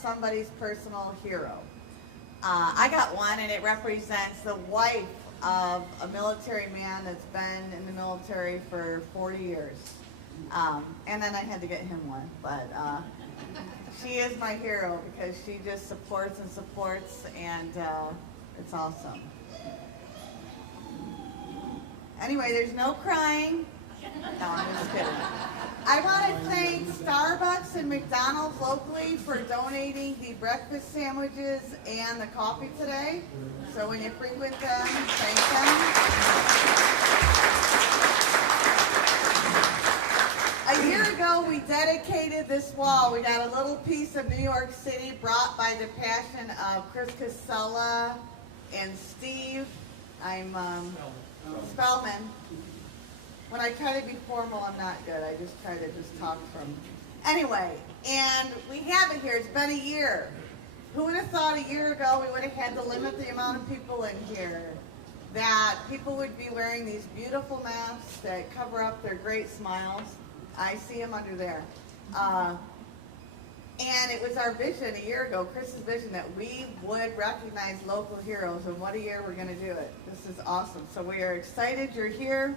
somebody's personal hero. I got one, and it represents the wife of a military man that's been in the military for 40 years. And then I had to get him one, but she is my hero because she just supports and supports, and it's awesome. Anyway, there's no crying. No, I'm just kidding. I want to thank Starbucks and McDonald's locally for donating the breakfast sandwiches and the coffee today. So when you frequent them, thank them. A year ago, we dedicated this wall. We got a little piece of New York City brought by the passion of Chris Casella and Steve. I'm Spellman. When I try to be formal, I'm not good. I just try to talk from. Anyway, and we have it here. It's been a year. Who would have thought a year ago we would have had to limit the amount of people in here? That people would be wearing these beautiful masks that cover up their great smiles. I see them under there. And it was our vision a year ago, Chris's vision, that we would recognize local heroes. And what a year we're going to do it. This is awesome. So we are excited you're here.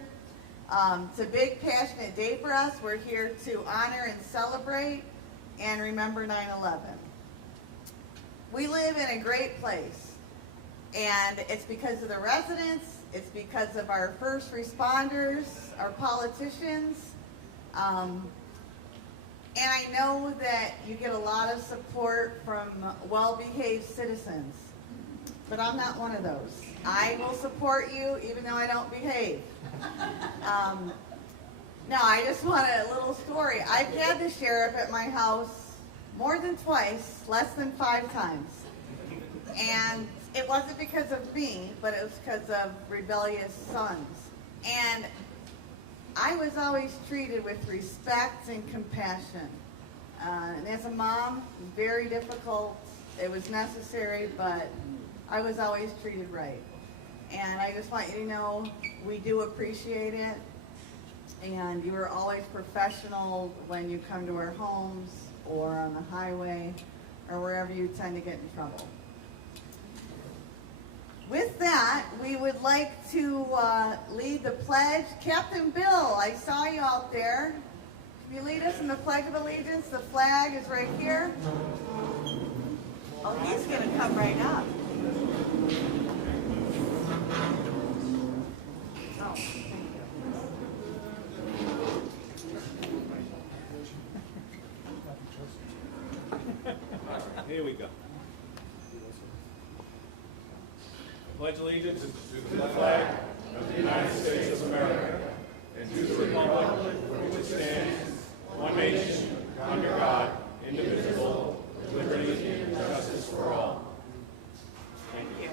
It's a big, passionate day for us. We're here to honor and celebrate and remember 9/11. We live in a great place, and it's because of the residents, it's because of our first responders, our politicians, and I know that you get a lot of support from well-behaved citizens, but I'm not one of those. I will support you even though I don't behave. No, I just want a little story. I've had the sheriff at my house more than twice, less than 5 times. And it wasn't because of me, but it was because of rebellious sons. And I was always treated with respect and compassion. And as a mom, it was very difficult. It was necessary, but I was always treated right. And I just want you to know we do appreciate it. And you are always professional when you come to our homes or on the highway or wherever you tend to get in trouble. With that, we would like to lead the pledge. Captain Bill, I saw you out there. Can you lead us in the Pledge of Allegiance? The flag is right here. Oh, he's going to come right up. Oh, thank you. Here we go. Pledge allegiance to the flag of the United States of America and to the republic for which it stands, one nation, under God, indivisible, with liberty and justice for all. Thank you.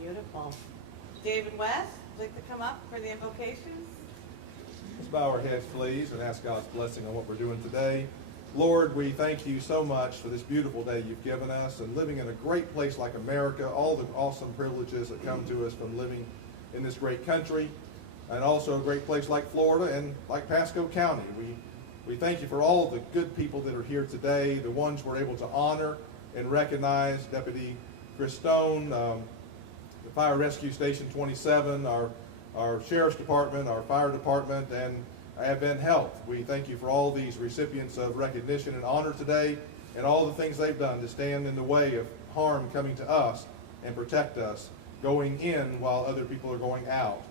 Beautiful. David West, would you like to come up for the invocations? Let's bow our heads, please, and ask God's blessing on what we're doing today. Lord, we thank you so much for this beautiful day you've given us and living in a great place like America, all the awesome privileges that come to us from living in this great country, and also a great place like Florida and like Pasco County. We thank you for all the good people that are here today, the ones we're able to honor and recognize. Deputy Chris Stone, the Fire Rescue Station 27, our Sheriff's Department, our Fire Department, and Advent Health. We thank you for all these recipients of recognition and honor today and all the things they've done to stand in the way of harm coming to us and protect us going in while other people are going out.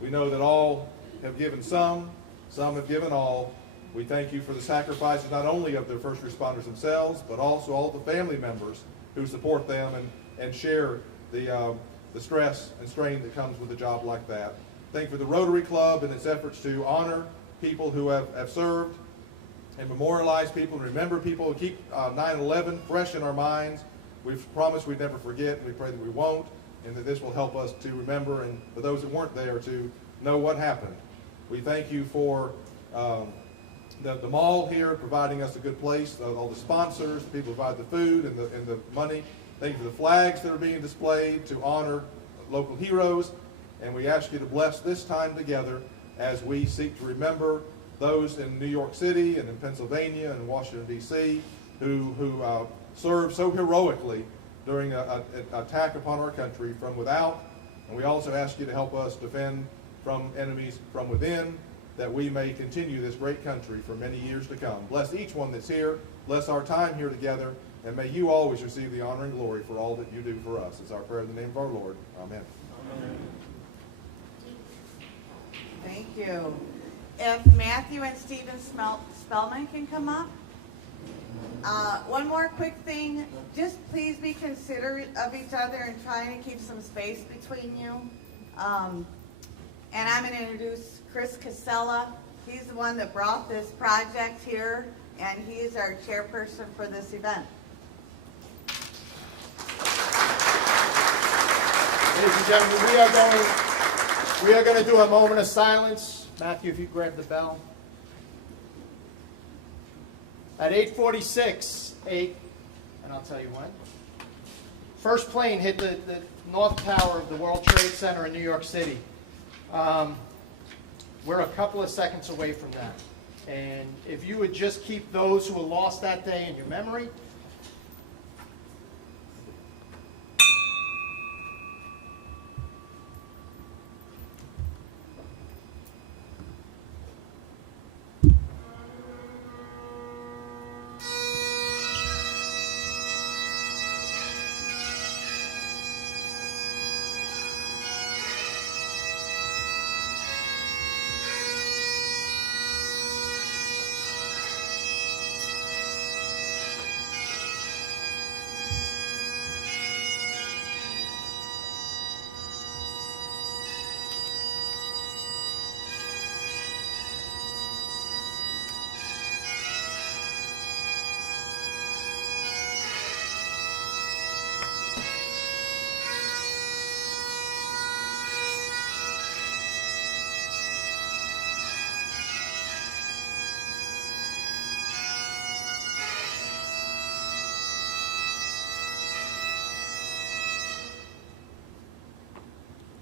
We know that all have given some have given all, We thank you for the sacrifices not only of the first responders themselves, but also all the family members who support them and share the stress and strain that comes with a job like that. Thank you for the Rotary Club and its efforts to honor people who have served and memorialize people and remember people, and keep 9/11 fresh in our minds. We've promised we'd never forget, and we pray that we won't, and that this will help us to remember, and for those that weren't there to know what happened. We thank you for the mall here providing us a good place, all the sponsors, people who provide the food and the money. Thank you for the flags that are being displayed to honor local heroes, and we ask you to bless this time together as we seek to remember those in New York City and in Pennsylvania and Washington, D.C. who served so heroically during an attack upon our country from without. And we also ask you to help us defend from enemies from within, that we may continue this great country for many years to come. Bless each one that's here. Bless our time here together. And may you always receive the honor and glory for all that you do for us. It's our prayer in the name of our Lord. Amen. Amen. Thank you. If Matthew and Stephen Spellman can come up. One more quick thing. Just please be considerate of each other and trying to keep some space between you. And I'm going to introduce Chris Casella. He's the one that brought this project here, and he's our chairperson for this event. Ladies and gentlemen, we are going to do a moment of silence. Matthew, if you grab the bell. At 8:46, and I'll tell you when, first plane hit the North Tower of the World Trade Center in New York City. We're a couple of seconds away from that. And if you would just keep those who were lost that day in your memory.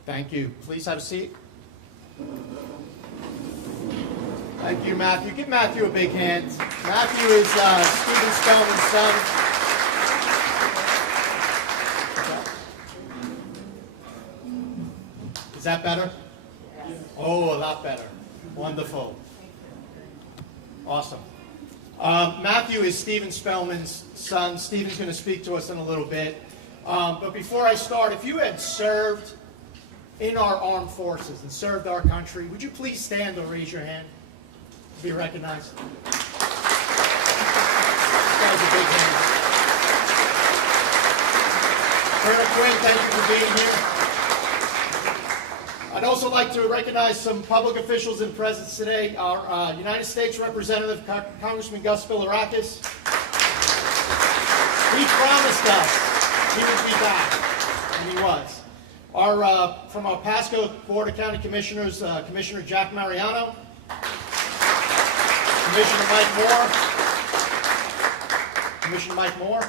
Thank you. Please have a seat. Thank you, Matthew. Give Matthew a big hand. Matthew is Stephen Spellman's son. Is that better? Oh, a lot better. Wonderful. Awesome. Matthew is Stephen Spellman's son. Stephen's going to speak to us in a little bit. But before I start, if you had served in our armed forces and served our country, would you please stand or raise your hand to be recognized? That was a big hand. Colonel Quinn, thank you for being here. I'd also like to recognize some public officials in presence today. Our United States Representative, Congressman Gus Villarracas. He promised us he would be back, and he was. From our Pasco County Commissioners, Commissioner Jack Mariano, Commissioner Mike Moore,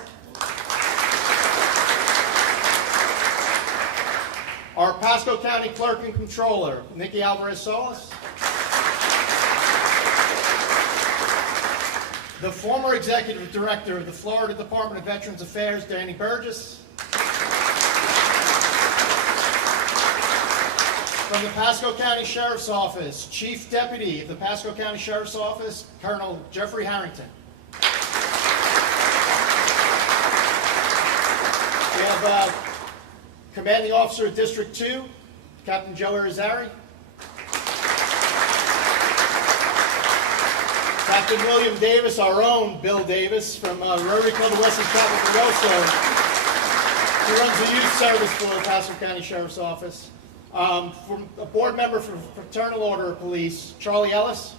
our Pasco County Clerk and Controller, Nikki Alvarez-Solis, the former Executive Director of the Florida Department of Veterans Affairs, Danny Burgess, from the Pasco County Sheriff's Office, Chief Deputy of the Pasco County Sheriff's Office, Colonel Jeffrey Harrington. We have Commanding Officer of District 2, Captain Joe Irizarry. Captain William Davis, our own Bill Davis from Rotary Club of Wesley Chapel. He runs the youth service for the Pasco County Sheriff's Office. From a board member for Fraternal Order of Police, Charlie Ellis.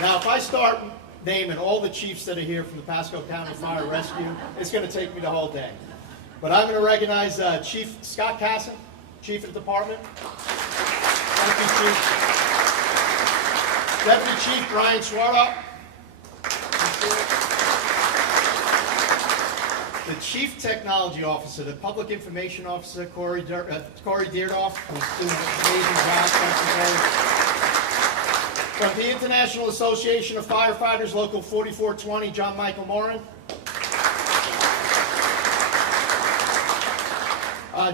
Now, if I start naming all the chiefs that are here from the Pasco County Fire Rescue, it's going to take me the whole day. But I'm going to recognize Chief Scott Casson, Chief of the Department. Thank you, Chief. Deputy Chief Brian Swartup. The Chief Technology Officer, the Public Information Officer, Corey Deardoff, who's doing an amazing job. From the International Association of Firefighters, Local 4420, John Michael Morin.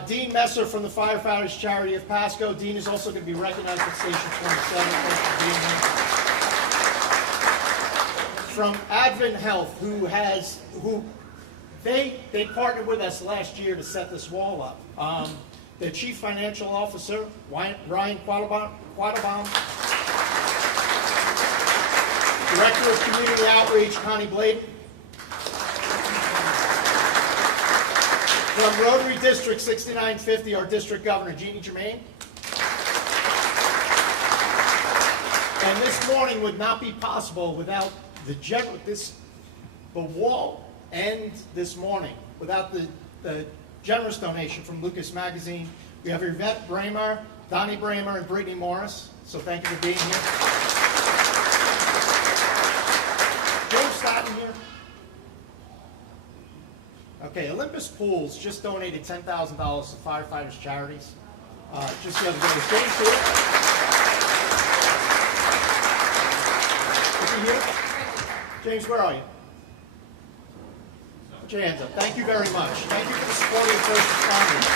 Dean Messer from the Firefighters Charity of Pasco. Dean is also going to be recognized at Station 27. Thanks for being here. From Advent Health, they partnered with us last year to set this wall up. The Chief Financial Officer, Ryan Quattlebaum. Director of Community Outreach, Connie Blade. From Rotary District 6950, our District Governor, Jeannie Germain. And this morning would not be possible without the wall end this morning without the generous donation from Lucas Magazine. We have Yvette Bramer, Donnie Bramer, and Brittany Morris. So thank you for being here. Joe Staten here. Okay, Olympus Pools just donated $10,000 to firefighters' charities. Just the other day. Is James here? Is he here? James, where are you? Put your hands up. Thank you very much. Thank you for the support of the first responders.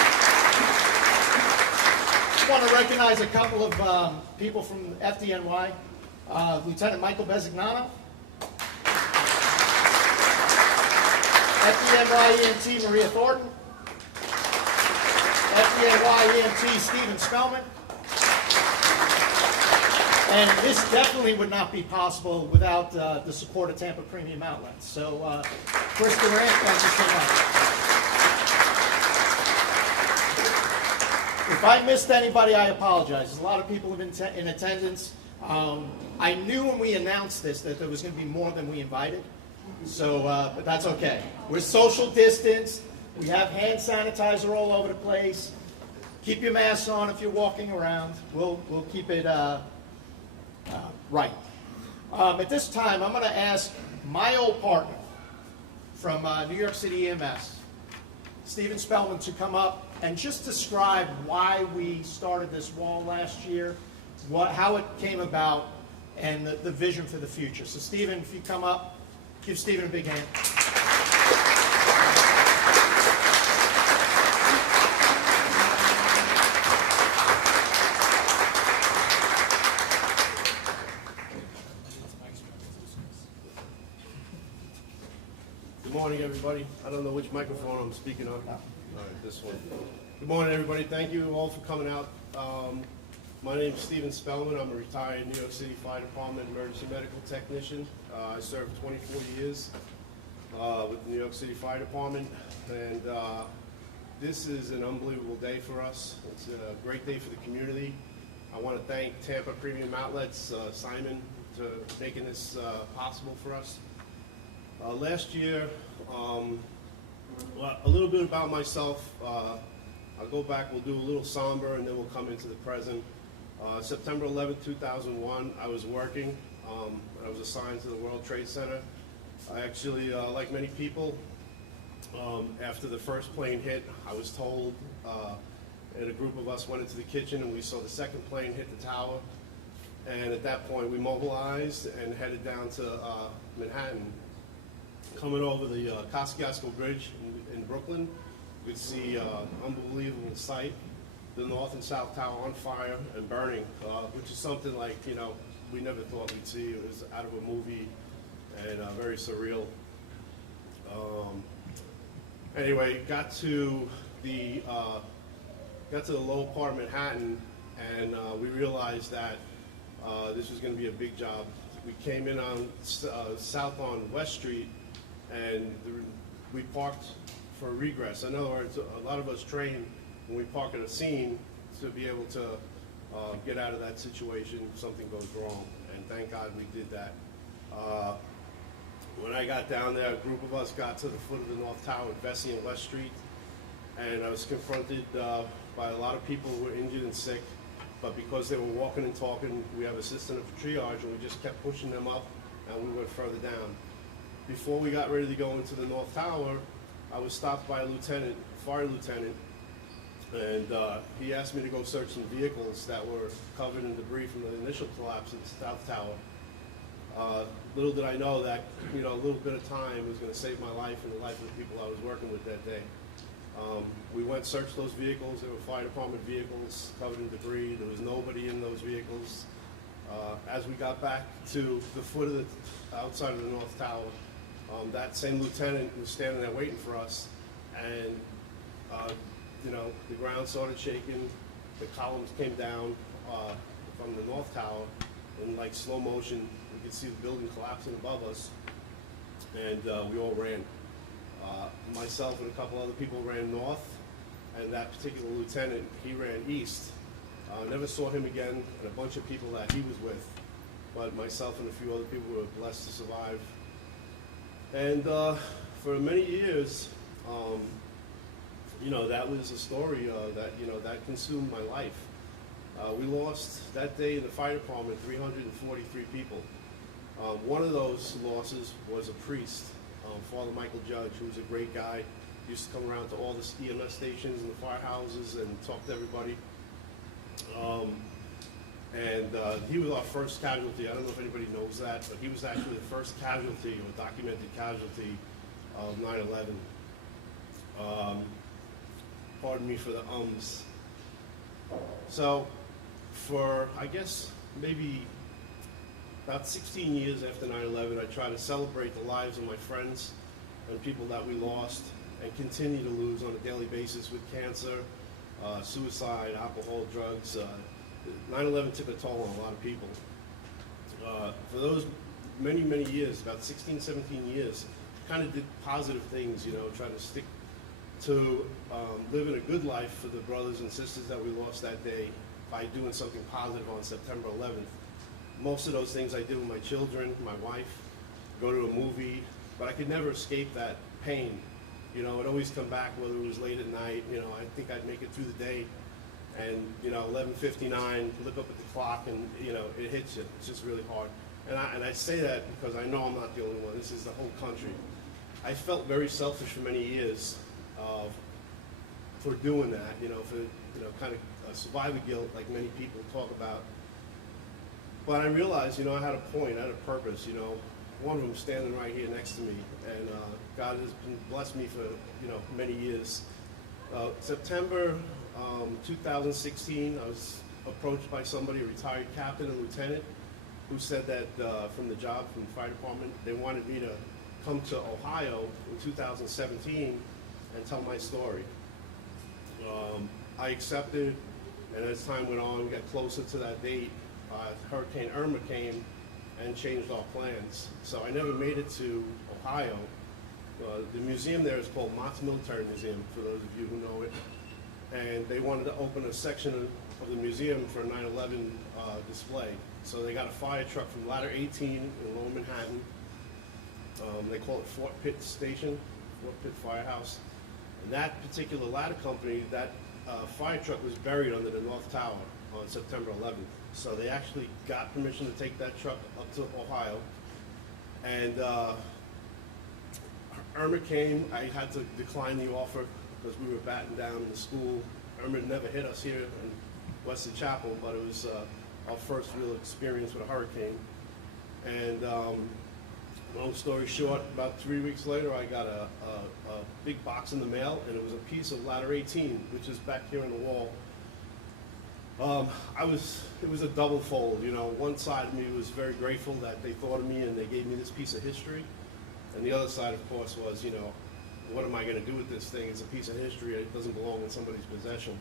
I want to recognize a couple of people from FDNY. Lieutenant Michael Besignano. FDNY EMT Maria Thornton. FDNY EMT Stephen Spellman. And this definitely would not be possible without the support of Tampa Premium Outlets. So, Chris Durant, thank you so much. If I missed anybody, I apologize. There's a lot of people in attendance. I knew when we announced this that there was going to be more than we invited. So, but that's okay. We're social distance. We have hand sanitizer all over the place. Keep your masks on if you're walking around. We'll keep it right. At this time, I'm going to ask my old partner from New York City EMS, Steven Spellman, to come up and just describe why we started this wall last year, how it came about, and the vision for the future. So, Steven, if you come up. Give Stephen a big hand. Good morning, everybody. I don't know which microphone I'm speaking on. All right, this one. Good morning, everybody. Thank you all for coming out. My name is Steven Spellman. I'm a retired New York City Fire Department emergency medical technician. I served 24 years with the New York City Fire Department, and this is an unbelievable day for us. It's a great day for the community. I want to thank Tampa Premium Outlets, Simon, for making this possible for us. Last year, a little bit about myself. I'll go back, we'll do a little somber, and then we'll come into the present. September 11, 2001, I was working. I was assigned to the World Trade Center. I actually, like many people, after the first plane hit, I was told, and a group of us went into the kitchen and we saw the second plane hit the tower. And at that point, we mobilized and headed down to Manhattan. Coming over the Kosciuszko Bridge in Brooklyn, we'd see unbelievable sight. The North and South Tower on fire and burning, which is something like, we never thought we'd see. It was out of a movie and very surreal. Anyway, got to the lower part of Manhattan, and we realized that this was going to be a big job. We came in on south on West Street, and we parked for regress. In other words, a lot of us train when we park at a scene to be able to get out of that situation if something goes wrong, and thank God we did that. When I got down there, a group of us got to the foot of the North Tower at Vesey and West Street, and I was confronted by a lot of people who were injured and sick, but because they were walking and talking, we have a system of triage, and we just kept pushing them up, and we went further down. Before we got ready to go into the North Tower, I was stopped by a lieutenant, fire lieutenant, and he asked me to go search some vehicles that were covered in debris from the initial collapse of the South Tower. Little did I know that, a little bit of time was going to save my life and the life of the people I was working with that day. We went searched those vehicles. They were fire department vehicles covered in debris. There was nobody in those vehicles. As we got back to the foot of the outside of the North Tower, that same lieutenant was standing there waiting for us, and the ground started shaking. The columns came down from the North Tower in like slow motion. We could see the building collapsing above us, and we all ran. Myself and a couple other people ran north, and that particular lieutenant, he ran east. Never saw him again, and a bunch of people that he was with, but myself and a few other people were blessed to survive. And for many years, that was a story that consumed my life. We lost that day in the fire department 343 people. One of those losses was a priest, Father Michael Judge, who was a great guy. He used to come around to all the EMS stations and the firehouses and talk to everybody. He was our first casualty. I don't know if anybody knows that, but he was actually the first casualty, or documented casualty, of 9/11. Pardon me for the ums. So, for, I guess, maybe about 16 years after 9/11, I try to celebrate the lives of my friends and people that we lost and continue to lose on a daily basis with cancer, suicide, alcohol, drugs. 9/11 took a toll on a lot of people. For those many, many years, about 16, 17 years, kind of did positive things, try to stick to living a good life for the brothers and sisters that we lost that day by doing something positive on September 11th. Most of those things I did with my children, my wife, go to a movie, but I could never escape that pain. It'd always come back, whether it was late at night, I think I'd make it through the day, and 11:59, look up at the clock, and it hits you. It's just really hard. And I say that because I know I'm not the only one. This is the whole country. I felt very selfish for many years for doing that, for kind of survivor guilt, like many people talk about. But I realized, I had a point, I had a purpose. One of them standing right here next to me, and God has been blessed me for many years. September 2016, I was approached by somebody, a retired captain and lieutenant, who said that from the job, from the fire department, they wanted me to come to Ohio in 2017 and tell my story. I accepted, and as time went on, we got closer to that date. Hurricane Irma came and changed our plans. So I never made it to Ohio. The museum there is called Mott's Military Museum, for those of you who know it. And they wanted to open a section of the museum for a 9/11 display. So they got a fire truck from Ladder 18 in Lower Manhattan. They call it Fort Pitt Station, Fort Pitt Firehouse. And that particular ladder company, that fire truck was buried under the North Tower on September 11th. So they actually got permission to take that truck up to Ohio. And Irma came. I had to decline the offer because we were battened down in the school. Irma never hit us here in Wesley Chapel, but it was our first real experience with a hurricane. And long story short, about 3 weeks later, I got a big box in the mail, and it was a piece of Ladder 18, which is back here in the wall. It was a double fold, One side of me was very grateful that they thought of me and they gave me this piece of history. And the other side, of course, was, what am I going to do with this thing? It's a piece of history. It doesn't belong in somebody's possession.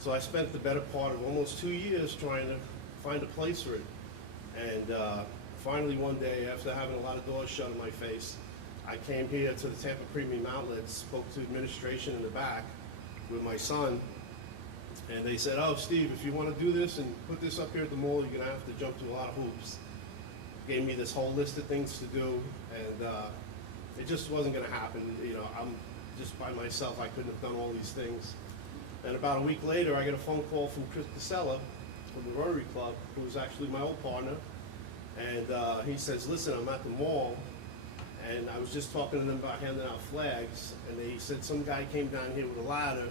So I spent the better part of almost 2 years trying to find a place for it. And finally one day, after having a lot of doors shut in my face, I came here to the Tampa Premium Outlets, spoke to administration in the back with my son, and they said, oh, Steve, if you want to do this and put this up here at the mall, you're going to have to jump through a lot of hoops. Gave me this whole list of things to do, and it just wasn't going to happen. You know, I'm just by myself, I couldn't have done all these things. And about a week later, I get a phone call from Casella from the Rotary Club, who was actually my old partner, and he says, listen, I'm at the mall, and I was just talking to them about handing out flags, and he said some guy came down here with a ladder,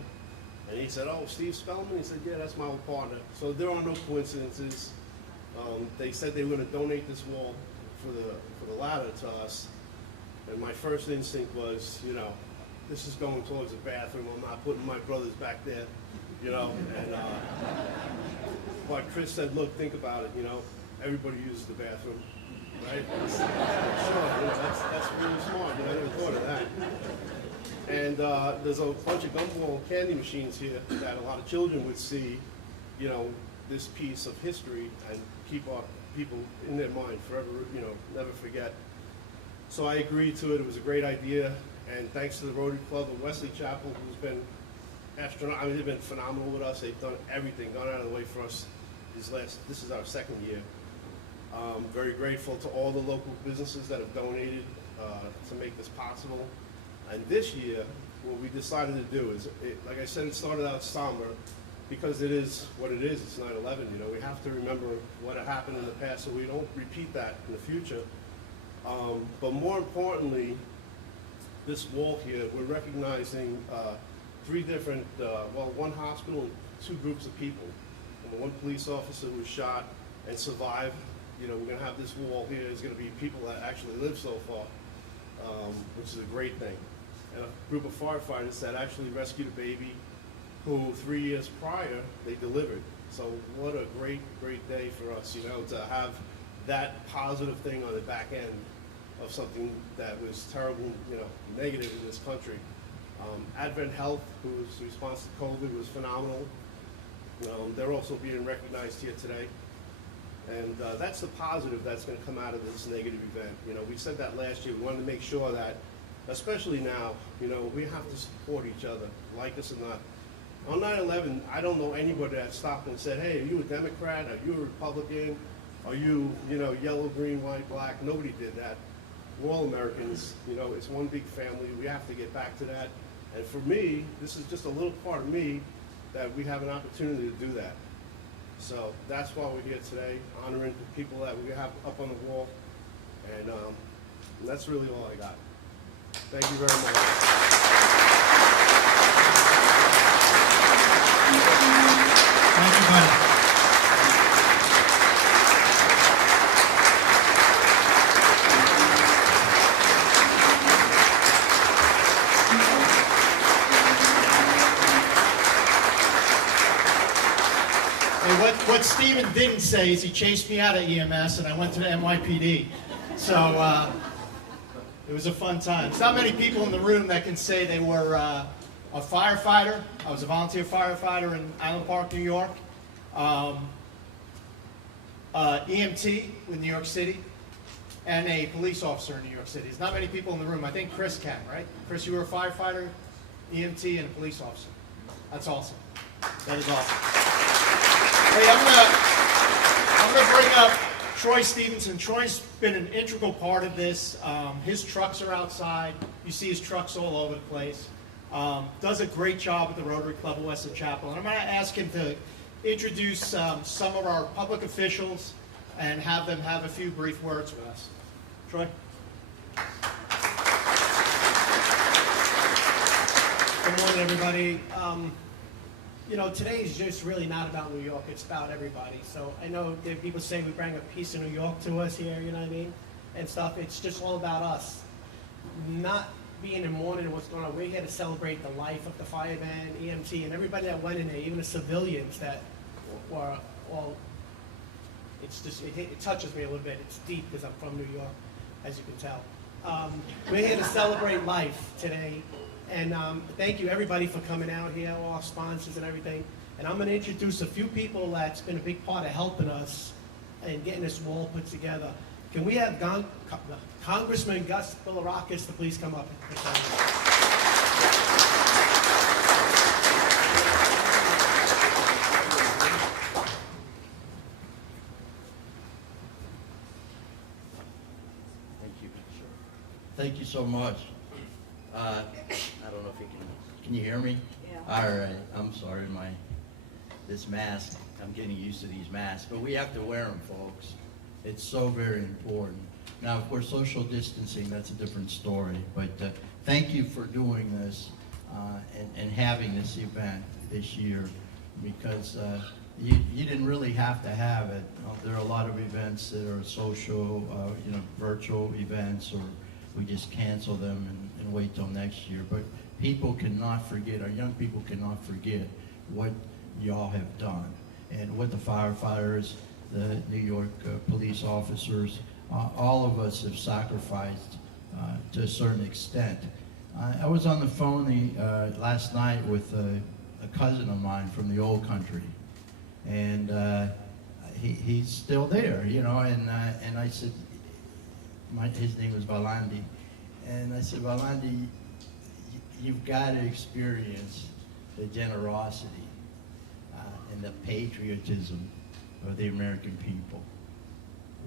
and he said, oh, Steve Spellman? He said, yeah, that's my old partner. So there are no coincidences. They said they were going to donate this wall for the ladder to us, and my first instinct was, you know, this is going towards the bathroom. I'm not putting my brothers back there, you know. And but Chris said, look, think about it, you know, everybody uses the bathroom, right? Sure, you know, that's really smart. You know, I never thought of that. And there's a bunch of gumball candy machines here that a lot of children would see, you know, this piece of history and keep our people in their mind forever, you know, never forget. So I agreed to it. It was a great idea. And thanks to the Rotary Club of Wesley Chapel, who's been they've been phenomenal with us. They've done everything, gone out of the way for us. This is our second year. Very grateful to all the local businesses that have donated to make this possible. And this year, what we decided to do is, like I said, it started out somber because it is what it is. It's 9/11. You know, we have to remember what had happened in the past so we don't repeat that in the future. But more importantly, this wall here, we're recognizing three different, one hospital and two groups of people. And the one police officer was shot and survived. You know, we're going to have this wall here. There's going to be people that actually live so far, which is a great thing. And a group of firefighters that actually rescued a baby who 3 years prior they delivered. So what a great, great day for us, you know, to have that positive thing on the back end of something that was terrible, you know, negative in this country. Advent Health, whose response to COVID was phenomenal. They're also being recognized here today. And that's the positive that's going to come out of this negative event. You know, we said that last year. We wanted to make sure that, especially now, you know, we have to support each other, like us or not. On 9/11, I don't know anybody that stopped and said, hey, are you a Democrat? Are you a Republican? Are you, you know, yellow, green, white, black? Nobody did that. We're all Americans. You know, it's one big family. We have to get back to that. And for me, this is just a little part of me that we have an opportunity to do that. So that's why we're here today, honoring the people that we have up on the wall. And that's really all I got. Thank you very much. Thank you, buddy. What Steven didn't say is he chased me out of EMS and I went to the NYPD. So it was a fun time. There's not many people in the room that can say they were a firefighter. I was a volunteer firefighter in Island Park, New York. EMT in New York City. And a police officer in New York City. There's not many people in the room. I think Chris can, right? Chris, you were a firefighter, EMT, and a police officer. That's awesome. That is awesome. Hey, I'm gonna bring up Troy Stevenson. Troy's been an integral part of this. His trucks are outside. You see his trucks all over the place. Does a great job at the Rotary Club of Wesley Chapel. And I'm going to ask him to introduce some of our public officials and have them have a few brief words with us. Troy? Good morning, everybody. You know, today is just really not about New York. It's about everybody. So I know that people say we bring a piece of New York to us here, you know what I mean, and stuff. It's just all about us. Not being in mourning and what's going on. We're here to celebrate the life of the fireman, EMT, and everybody that went in there, even the civilians that were all, it's just, it touches me a little bit. It's deep because I'm from New York, as you can tell. We're here to celebrate life today. And thank you, everybody, for coming out here, all our sponsors and everything. And I'm going to introduce a few people that's been a big part of helping us in getting this wall put together. Can we have Congressman Gus Villarracas to please come up and present? Thank you so much. I don't know if you can you hear me? Yeah. All right. I'm sorry, this mask. I'm getting used to these masks, but we have to wear them, folks. It's so very important. Now, of course, social distancing, that's a different story. But thank you for doing this and having this event this year, because you didn't really have to have it. There are a lot of events that are social, virtual events, or we just cancel them and wait till next year. But people cannot forget, our young people cannot forget what y'all have done and what the firefighters, the New York police officers, all of us have sacrificed to a certain extent. I was on the phone last night with a cousin of mine from the old country, and he's still there, and I said, his name was Valandi, and I said, Valandi, you've got to experience the generosity and the patriotism of the American people.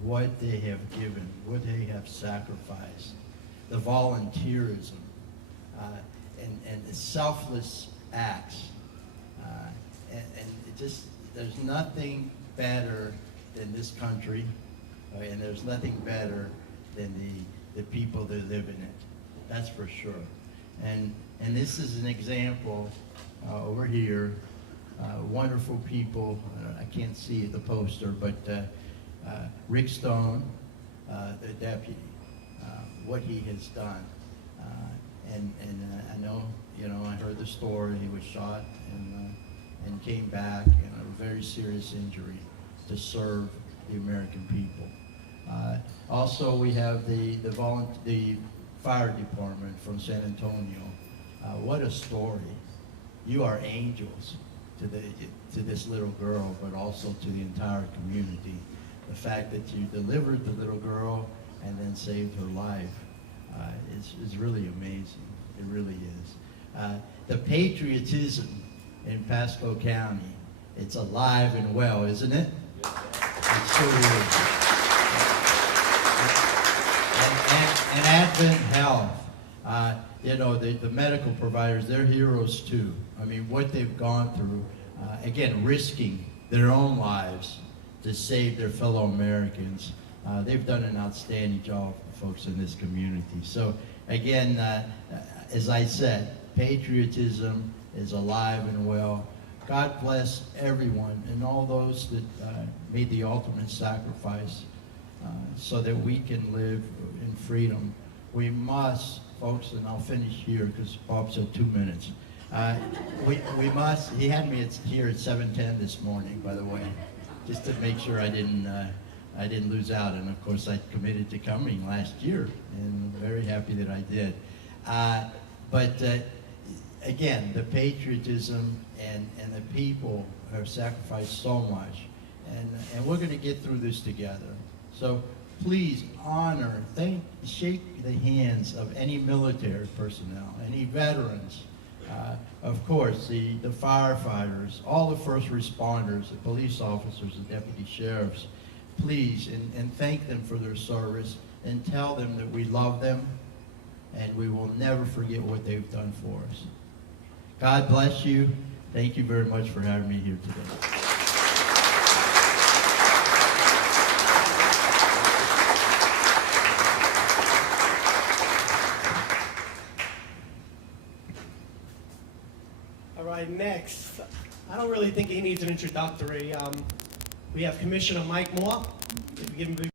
What they have given, what they have sacrificed, the volunteerism, and the selfless acts, and it just, there's nothing better than this country, and there's nothing better than the people that live in it. That's for sure. And this is an example over here. Wonderful people. I can't see the poster, but Rick Stone, the deputy, what he has done. And I know, I heard the story. He was shot and came back in a very serious injury to serve the American people. Also, we have the fire department from San Antonio. What a story. You are angels to this little girl, but also to the entire community. The fact that you delivered the little girl and then saved her life is really amazing. It really is. The patriotism in Pasco County, it's alive and well, isn't it? It sure is. And Advent Health, the medical providers, they're heroes too. I mean, what they've gone through, again, risking their own lives to save their fellow Americans. They've done an outstanding job, folks, in this community. So, again, as I said, patriotism is alive and well. God bless everyone and all those that made the ultimate sacrifice so that we can live in freedom. We must, folks, and I'll finish here because Bob said 2 minutes. We must, he had me here at 7:10 this morning, by the way, just to make sure I didn't lose out. And of course, I committed to coming last year, and I'm very happy that I did. But again, the patriotism and the people have sacrificed so much, and we're going to get through this together. So please honor, shake the hands of any military personnel, any veterans, of course, the firefighters, all the first responders, the police officers, the deputy sheriffs. Please, and thank them for their service, and tell them that we love them, and we will never forget what they've done for us. God bless you. Thank you very much for having me here today. All right, next. I don't really think he needs an introductory. We have Commissioner Mike Moore. If you give him a big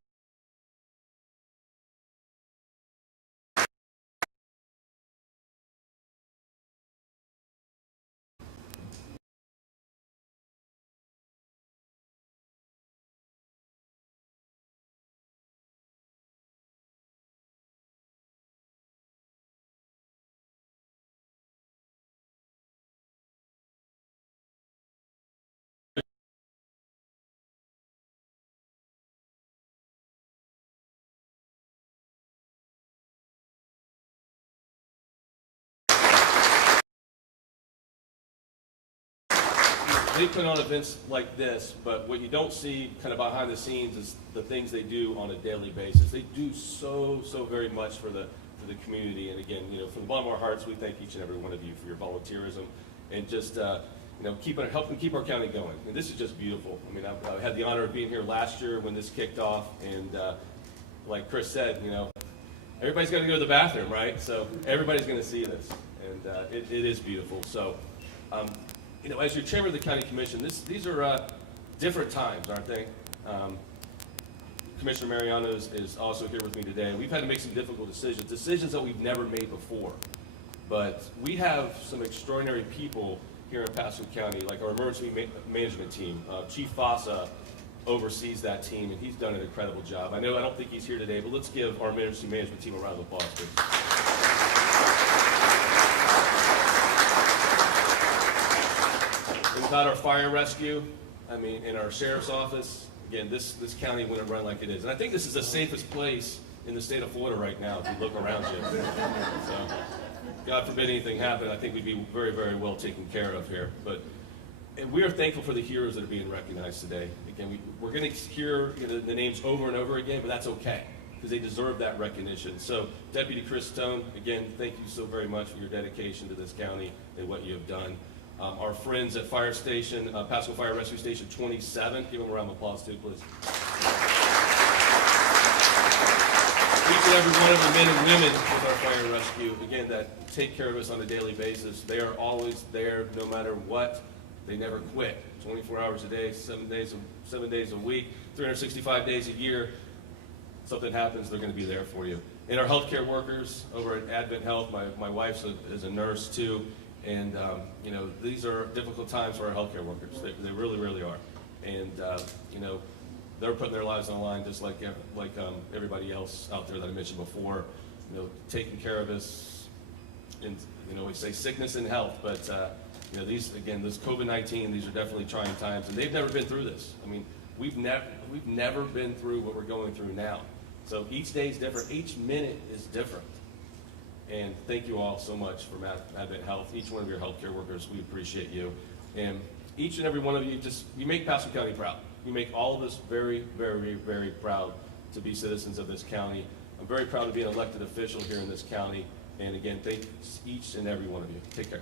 they put on events like this, but what you don't see kind of behind the scenes is the things they do on a daily basis. They do so very much for the community. And again, from the bottom of our hearts, we thank each and every one of you for your volunteerism and just helping keep our county going. And this is just beautiful. I mean, I had the honor of being here last year when this kicked off, and like Chris said, everybody's got to go to the bathroom, right? So everybody's going to see this, and it is beautiful. So, as your chairman of the county commission, these are different times, aren't they? Commissioner Mariano is also here with me today. We've had to make some difficult decisions that we've never made before. But we have some extraordinary people here in Pasco County, like our emergency management team. Chief Fossa oversees that team, and he's done an incredible job. I don't think he's here today, but let's give our emergency management team a round of applause, please. We've got our fire rescue, in our sheriff's office. Again, this county wouldn't run like it is. And I think this is the safest place in the state of Florida right now if you look around you. So, God forbid anything happened, I think we'd be very, very well taken care of here. But we are thankful for the heroes that are being recognized today. Again, we're going to hear the names over and over again, but that's okay, because they deserve that recognition. So, Deputy Chris Stone, again, thank you so very much for your dedication to this county and what you have done. Our friends at Fire Station, Pasco Fire Rescue Station 27, give them a round of applause too, please. Each and every one of the men and women with our fire rescue, again, that take care of us on a daily basis. They are always there no matter what. They never quit. 24 hours a day, 7 days a week, 365 days a year. Something happens, they're going to be there for you. And our healthcare workers over at Advent Health, my wife is a nurse too. And, these are difficult times for our healthcare workers. They really, really are. And, they're putting their lives on the line just like everybody else out there that I mentioned before, taking care of us. And, we say sickness and health, but, this COVID-19, these are definitely trying times. And they've never been through this. We've never been through what we're going through now. So each day is different. Each minute is different. And thank you all so much for Advent Health, each one of your healthcare workers. We appreciate you. And each and every one of you, you make Pasco County proud. You make all of us very, very, very proud to be citizens of this county. I'm very proud to be an elected official here in this county. And again, thank each and every one of you. Take care.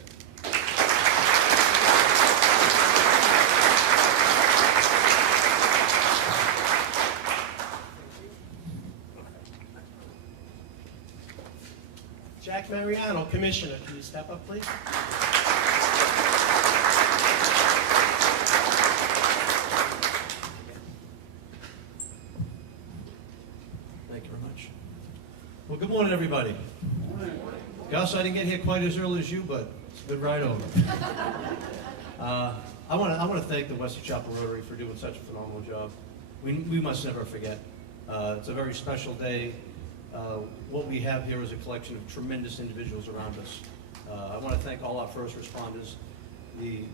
Jack Mariano, Commissioner, can you step up, please? Thank you very much. Well, good morning, everybody. Gus, I didn't get here quite as early as you, but it's a good ride over. I want to thank the Wesley Chapel Rotary for doing such a phenomenal job. We must never forget. It's a very special day. What we have here is a collection of tremendous individuals around us. I want to thank all our first responders. The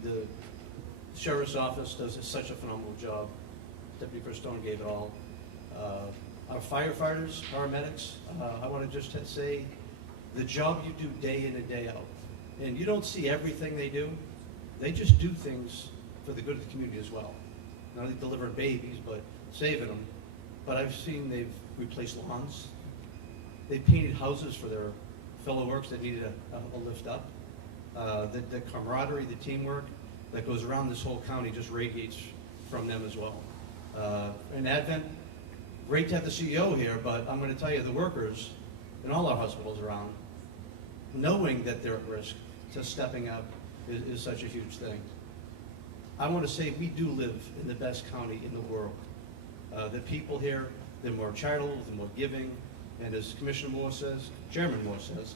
Sheriff's Office does such a phenomenal job. Deputy Chris Stone gave it all. Our firefighters, paramedics, I want to just say the job you do day in and day out. And you don't see everything they do. They just do things for the good of the community as well. Not only delivering babies, but saving them. But I've seen they've replaced lawns. They painted houses for their fellow workers that needed a lift up. The camaraderie, the teamwork that goes around this whole county just radiates from them as well. In Advent, great to have the CEO here, but I'm going to tell you, the workers in all our hospitals around, knowing that they're at risk, just stepping up is such a huge thing. I want to say we do live in the best county in the world. The people here, they're more charitable, they're more giving, and as Commissioner Moore says, Chairman Moore says,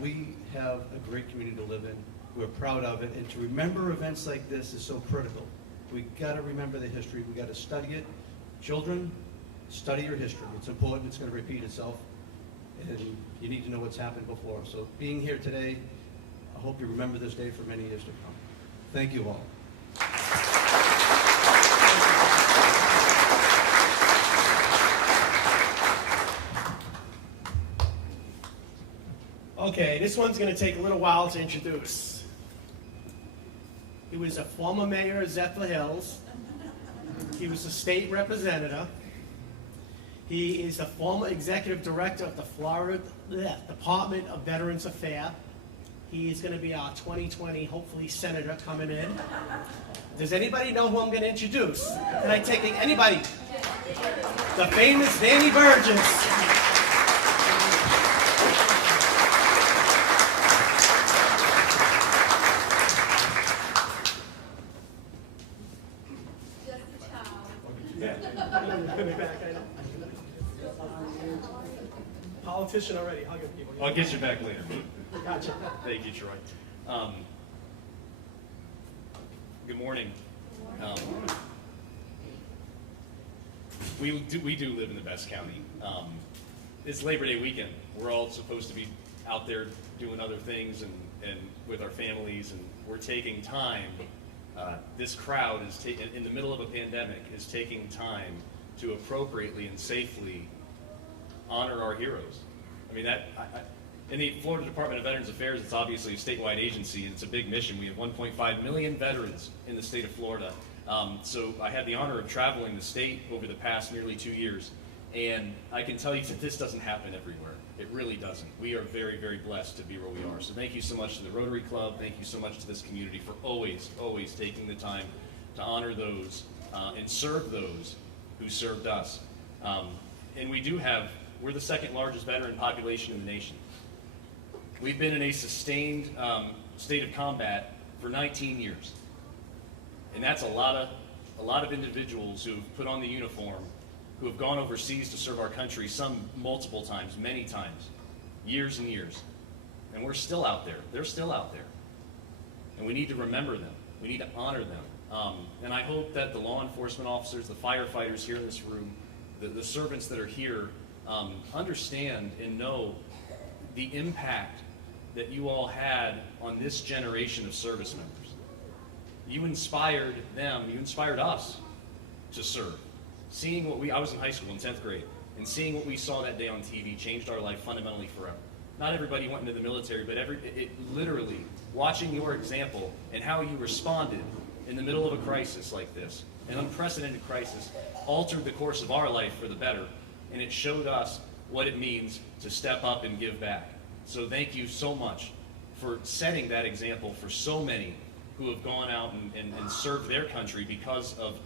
we have a great community to live in. We're proud of it, and to remember events like this is so critical. We got to remember the history. We got to study it. Children, study your history. It's important. It's going to repeat itself, and you need to know what's happened before. So being here today, I hope you remember this day for many years to come. Thank you all. Okay, this one's going to take a little while to introduce. He was a former mayor of Zephyr Hills. He was a state representative. He is the former executive director of the Florida Department of Veterans Affairs. He is going to be our 2020, hopefully, senator coming in. Does anybody know who I'm going to introduce? Can I take anybody? The famous Danny Burgess. Politician already, hugging people. I'll get you back later. Gotcha. Thank you, Troy. Good morning. We do live in the best county. It's Labor Day weekend. We're all supposed to be out there doing other things and with our families, and we're taking time. This crowd is in the middle of a pandemic is taking time to appropriately and safely honor our heroes. I mean, in the Florida Department of Veterans Affairs, it's obviously a statewide agency, and it's a big mission. We have 1.5 million veterans in the state of Florida. So I had the honor of traveling the state over the past nearly 2 years, and I can tell you that this doesn't happen everywhere. It really doesn't. We are very, very blessed to be where we are. So thank you so much to the Rotary Club. Thank you so much to this community for always, always taking the time to honor those and serve those who served us. And we're the second largest veteran population in the nation. We've been in a sustained state of combat for 19 years. And that's a lot of individuals who've put on the uniform, who have gone overseas to serve our country, some multiple times, many times, years and years. And we're still out there. They're still out there. And we need to remember them. We need to honor them. And I hope that the law enforcement officers, the firefighters here in this room, the servants that are here, understand and know the impact that you all had on this generation of service members. You inspired them, you inspired us to serve. I was in high school in 10th grade, and seeing what we saw that day on TV changed our life fundamentally forever. Not everybody went into the military, but literally, watching your example and how you responded in the middle of a crisis like this, an unprecedented crisis, altered the course of our life for the better, and it showed us what it means to step up and give back. So thank you so much for setting that example for so many who have gone out and served their country because of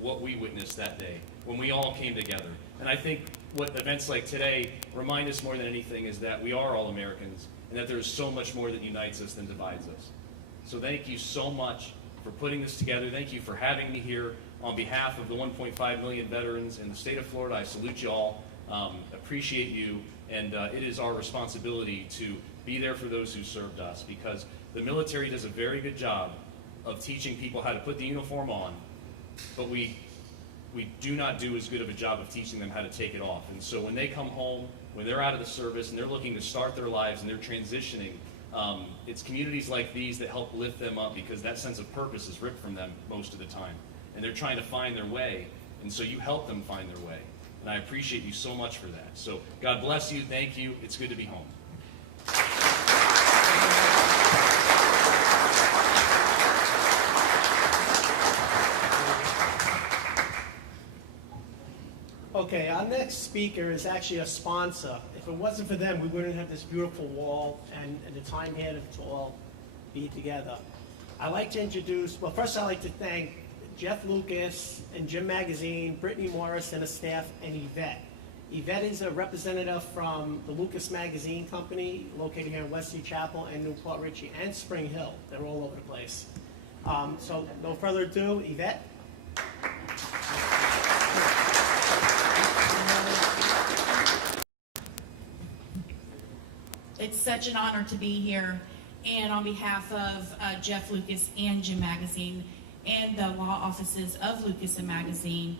what we witnessed that day when we all came together. And I think what events like today remind us more than anything is that we are all Americans and that there's so much more that unites us than divides us. So thank you so much for putting this together. Thank you for having me here. On behalf of the 1.5 million veterans in the state of Florida, I salute you all, appreciate you, and it is our responsibility to be there for those who served us, because the military does a very good job of teaching people how to put the uniform on, but we do not do as good of a job of teaching them how to take it off. And so when they come home, when they're out of the service and they're looking to start their lives and they're transitioning, it's communities like these that help lift them up, because that sense of purpose is ripped from them most of the time. And they're trying to find their way, and so you help them find their way. And I appreciate you so much for that. So God bless you, thank you, it's good to be home. Okay, our next speaker is actually a sponsor. If it wasn't for them, we wouldn't have this beautiful wall and the time here to all be together. I'd like to introduce, well, first I'd like to thank Jeff Lucas and Jim Magazine, Brittany Morris and the staff, and Yvette. Yvette is a representative from the Lucas Magazine Company, located here in Wesley Chapel and Newport Richey and Spring Hill. They're all over the place. So no further ado, Yvette. It's such an honor to be here, and on behalf of Jeff Lucas and Jim Magazine and the law offices of Lucas and Magazine,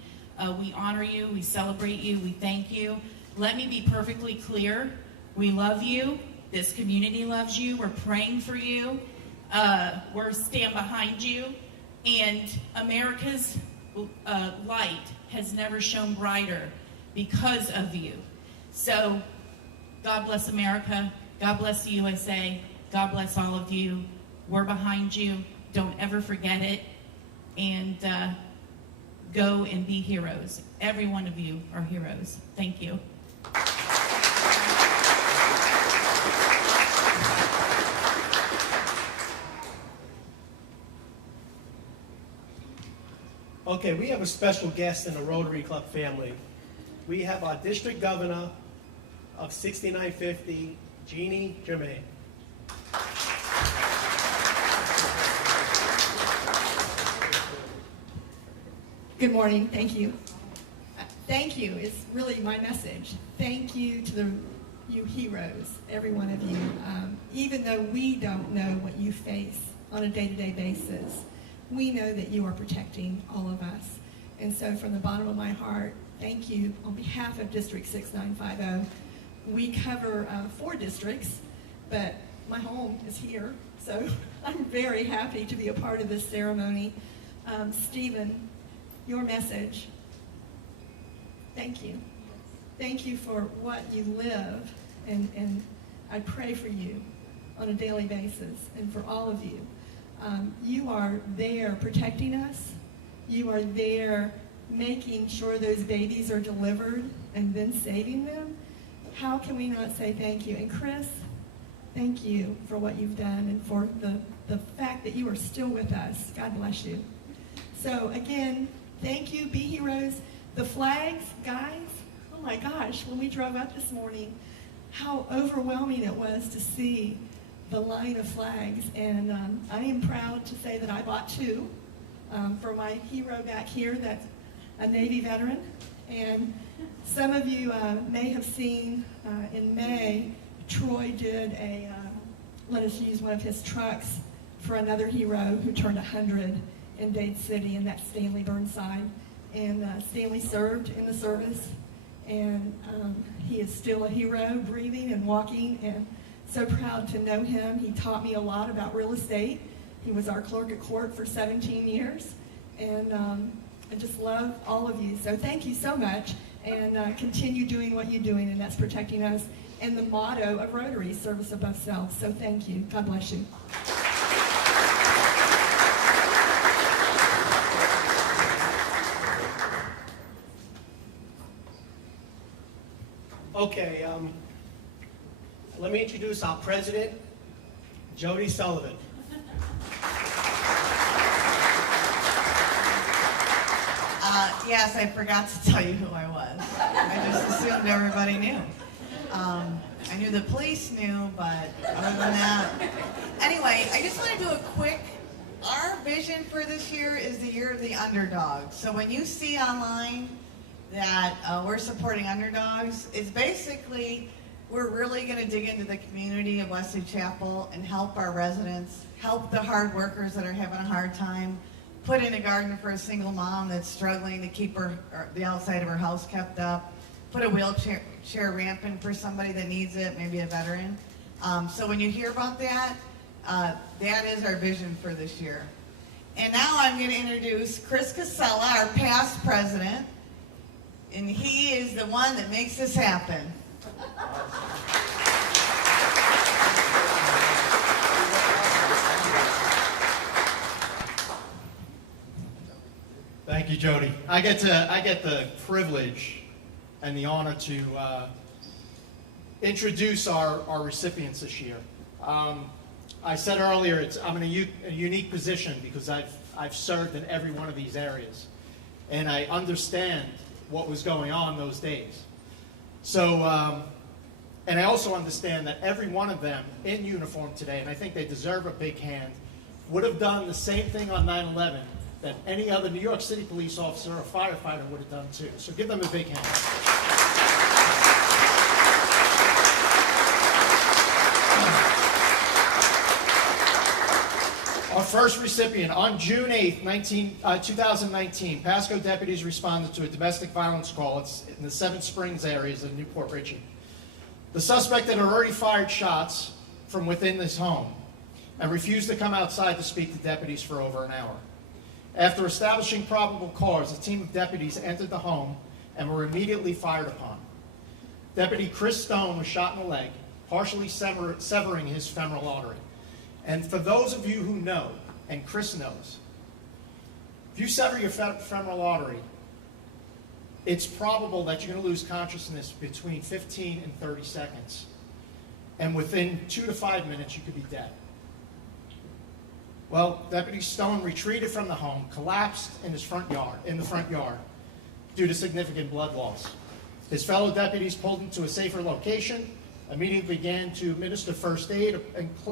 we honor you, we celebrate you, we thank you. Let me be perfectly clear. We love you. This community loves you. We're praying for you. We're stand behind you. And America's light has never shone brighter because of you. So God bless America. God bless the USA. God bless all of you. We're behind you. Don't ever forget it, and go and be heroes. Every one of you are heroes. Thank you. Okay, we have a special guest in the Rotary Club family. We have our district governor of 6950, Jeannie Germain. Good morning. Thank you. Thank you is really my message. Thank you to you heroes, every one of you. Even though we don't know what you face on a day-to-day basis, we know that you are protecting all of us. And so from the bottom of my heart, thank you on behalf of District 6950. We cover 4 districts, but my home is here, so I'm very happy to be a part of this ceremony. Stephen, your message, thank you. Thank you for what you live, and I pray for you on a daily basis, and for all of you. You are there protecting us. You are there making sure those babies are delivered and then saving them. How can we not say thank you? And Chris, thank you for what you've done and for the fact that you are still with us. God bless you. So again, thank you, be heroes. The flags, guys, oh my gosh, when we drove up this morning, how overwhelming it was to see the line of flags. And I am proud to say that I bought 2 for my hero back here that's a Navy veteran. And some of you may have seen in May, Troy did let us use one of his trucks for another hero who turned 100 in Dade City, and that's Stanley Burnside. And Stanley served in the service, and he is still a hero, breathing and walking, and so proud to know him. He taught me a lot about real estate. He was our clerk at court for 17 years, and I just love all of you. So thank you so much, and continue doing what you're doing, and that's protecting us. And the motto of Rotary, service above self. So thank you. God bless you. Okay, let me introduce our president, Jody Sullivan. Yes, I forgot to tell you who I was. I just assumed everybody knew. I knew the police knew, but other than that. Anyway, I just want to do a quick, our vision for this year is the year of the underdog. So when you see online that we're supporting underdogs, it's basically we're really going to dig into the community of Wesley Chapel and help our residents, help the hard workers that are having a hard time, put in a garden for a single mom that's struggling to keep the outside of her house kept up, put a wheelchair ramp in for somebody that needs it, maybe a veteran. So when you hear about that, that is our vision for this year. And now I'm going to introduce Chris Casella, our past president, and he is the one that makes this happen. Thank you, Jody. I get the privilege and the honor to introduce our recipients this year. I said earlier, I'm in a unique position because I've served in every one of these areas, and I understand what was going on those days. So, and I also understand that every one of them in uniform today, and I think they deserve a big hand, would have done the same thing on 9/11 that any other New York City police officer or firefighter would have done too. So give them a big hand. Our first recipient, on June 8th, 2019, Pasco deputies responded to a domestic violence call. It's in the Seven Springs areas of Newport Richey. The suspect had already fired shots from within this home and refused to come outside to speak to deputies for over an hour. After establishing probable cause, a team of deputies entered the home and were immediately fired upon. Deputy Chris Stone was shot in the leg, partially severing his femoral artery. And for those of you who know, and Chris knows. If you sever your femoral artery, it's probable that you're going to lose consciousness between 15 and 30 seconds. And within 2 to 5 minutes, you could be dead. Well, Deputy Stone retreated from the home, collapsed in the front yard, due to significant blood loss. His fellow deputies pulled him to a safer location, immediately began to administer first aid,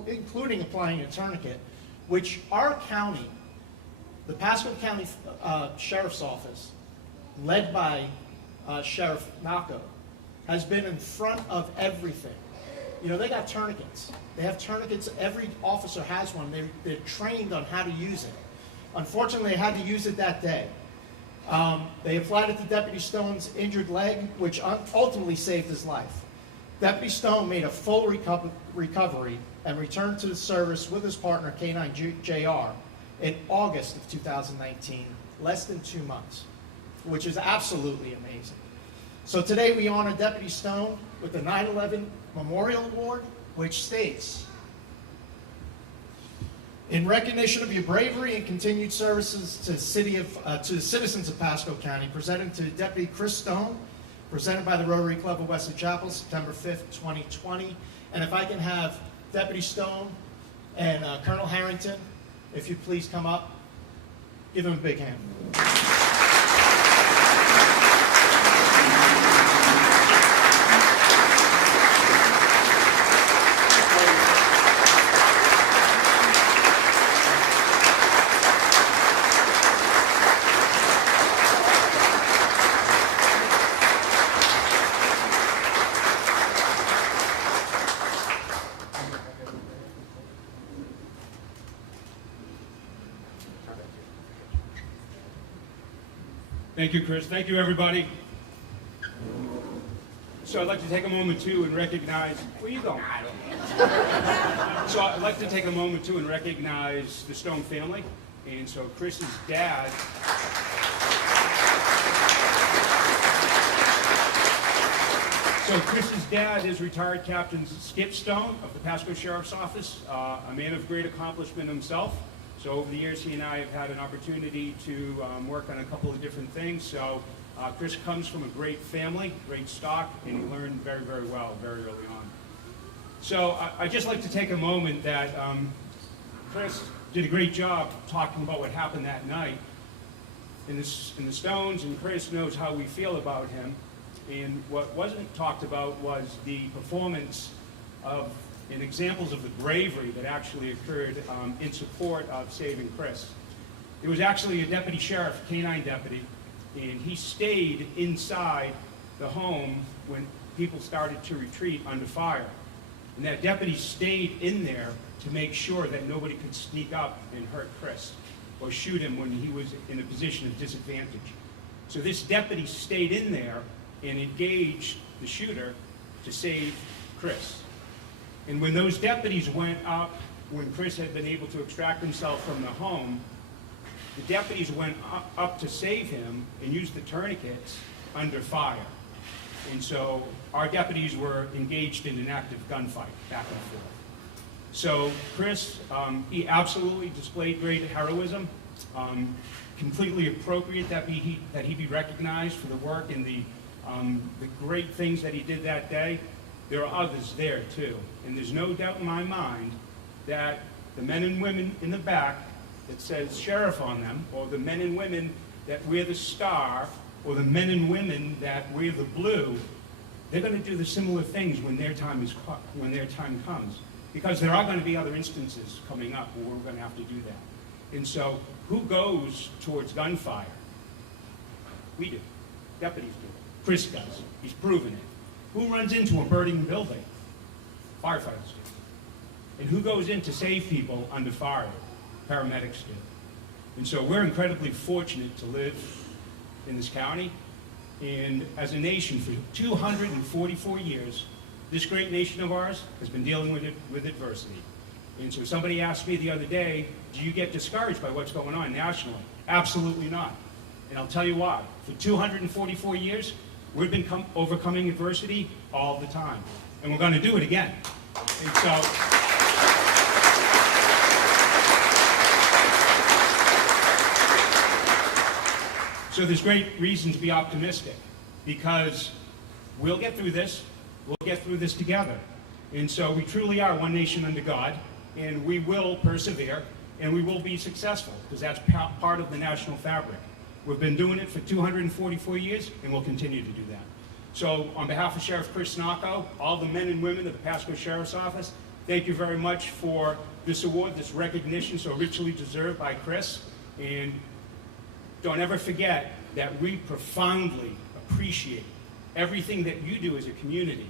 including applying a tourniquet, which our county, the Pasco County Sheriff's Office, led by Sheriff Malco, has been in front of everything. You know, they got tourniquets. They have tourniquets. Every officer has one. They're trained on how to use it. Unfortunately, they had to use it that day. They applied it to Deputy Stone's injured leg, which ultimately saved his life. Deputy Stone made a full recovery and returned to the service with his partner, K9 JR, in August of 2019, less than 2 months, which is absolutely amazing. So today we honor Deputy Stone with the 9/11 Memorial Award, which states, in recognition of your bravery and continued services to the citizens of Pasco County, presented to Deputy Chris Stone, presented by the Rotary Club of Wesley Chapel, September 5th, 2020. And if I can have Deputy Stone and Colonel Harrington, if you'd please come up, give them a big hand. Thank you, Chris. Thank you, everybody. So I'd like to take a moment, too, and recognize... Where are you going? I don't know. So I'd like to take a moment, too, and recognize the Stone family. And so Chris's dad... So Chris's dad is retired Captain Skip Stone of the Pasco Sheriff's Office, a man of great accomplishment himself. So over the years, he and I have had an opportunity to work on a couple of different things. So Chris comes from a great family, great stock, and he learned very, very well, very early on. So I'd just like to take a moment that Chris did a great job talking about what happened that night in the Stones, and Chris knows how we feel about him. And what wasn't talked about was the performance of and examples of the bravery that actually occurred in support of saving Chris. It was actually a deputy sheriff, K9 deputy, and he stayed inside the home when people started to retreat under fire. And that deputy stayed in there to make sure that nobody could sneak up and hurt Chris or shoot him when he was in a position of disadvantage. So this deputy stayed in there and engaged the shooter to save Chris. And when those deputies went up, when Chris had been able to extract himself from the home, the deputies went up to save him and used the tourniquets under fire. And so our deputies were engaged in an active gunfight back and forth. So Chris, he absolutely displayed great heroism, completely appropriate that he be recognized for the work and the great things that he did that day. There are others there too. And there's no doubt in my mind that the men and women in the back that says sheriff on them, or the men and women that wear the star, or the men and women that wear the blue, they're going to do the similar things when their time comes. Because there are going to be other instances coming up where we're going to have to do that. And so who goes towards gunfire? We do. Deputies do. Chris does. He's proven it. Who runs into a burning building? Firefighters do. And who goes in to save people under fire? Paramedics do. And so we're incredibly fortunate to live in this county. And as a nation, for 244 years, this great nation of ours has been dealing with adversity. And so somebody asked me the other day, do you get discouraged by what's going on nationally? Absolutely not. And I'll tell you why. For 244 years, we've been overcoming adversity all the time. And we're going to do it again. And so So there's great reason to be optimistic, because we'll get through this. We'll get through this together. And so we truly are one nation under God, and we will persevere, and we will be successful, because that's part of the national fabric. We've been doing it for 244 years, and we'll continue to do that. So on behalf of Sheriff Chris Snocco, all the men and women of the Pasco Sheriff's Office, thank you very much for this award, this recognition so richly deserved by Chris. And don't ever forget that we profoundly appreciate everything that you do as a community.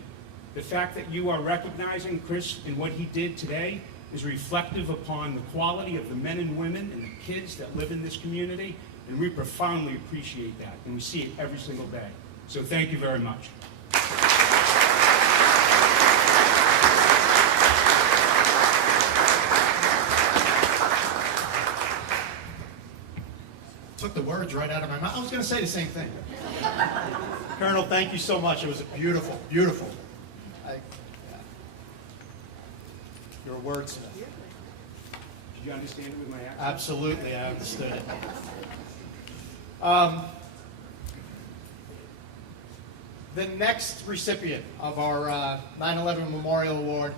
The fact that you are recognizing Chris and what he did today is reflective upon the quality of the men and women and the kids that live in this community, and we profoundly appreciate that, and we see it every single day. So thank you very much. Took the words right out of my mouth. I was going to say the same thing. Colonel, thank you so much. It was beautiful, beautiful. Your wordsmith. Did you understand it with my accent? Absolutely, I understood it. The next recipient of our 9/11 Memorial Award,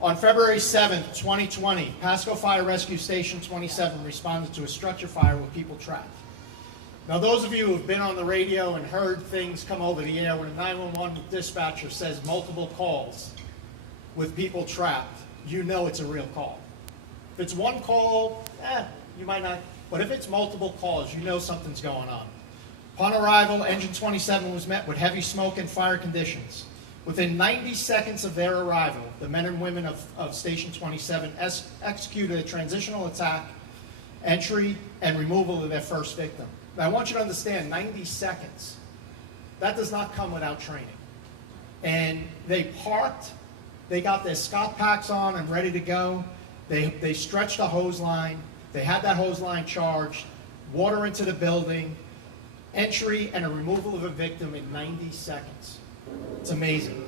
on February 7th, 2020, Pasco Fire Rescue Station 27 responded to a structure fire with people trapped. Now, those of you who have been on the radio and heard things come over the air when a 911 dispatcher says multiple calls with people trapped, you know it's a real call. If it's one call, you might not, but if it's multiple calls, you know something's going on. Upon arrival, Engine 27 was met with heavy smoke and fire conditions. Within 90 seconds of their arrival, the men and women of Station 27 executed a transitional attack, entry, and removal of their first victim. Now, I want you to understand, 90 seconds. That does not come without training. And they parked, they got their Scott packs on and ready to go. They stretched a hose line. They had that hose line charged, water into the building, entry and a removal of a victim in 90 seconds. It's amazing.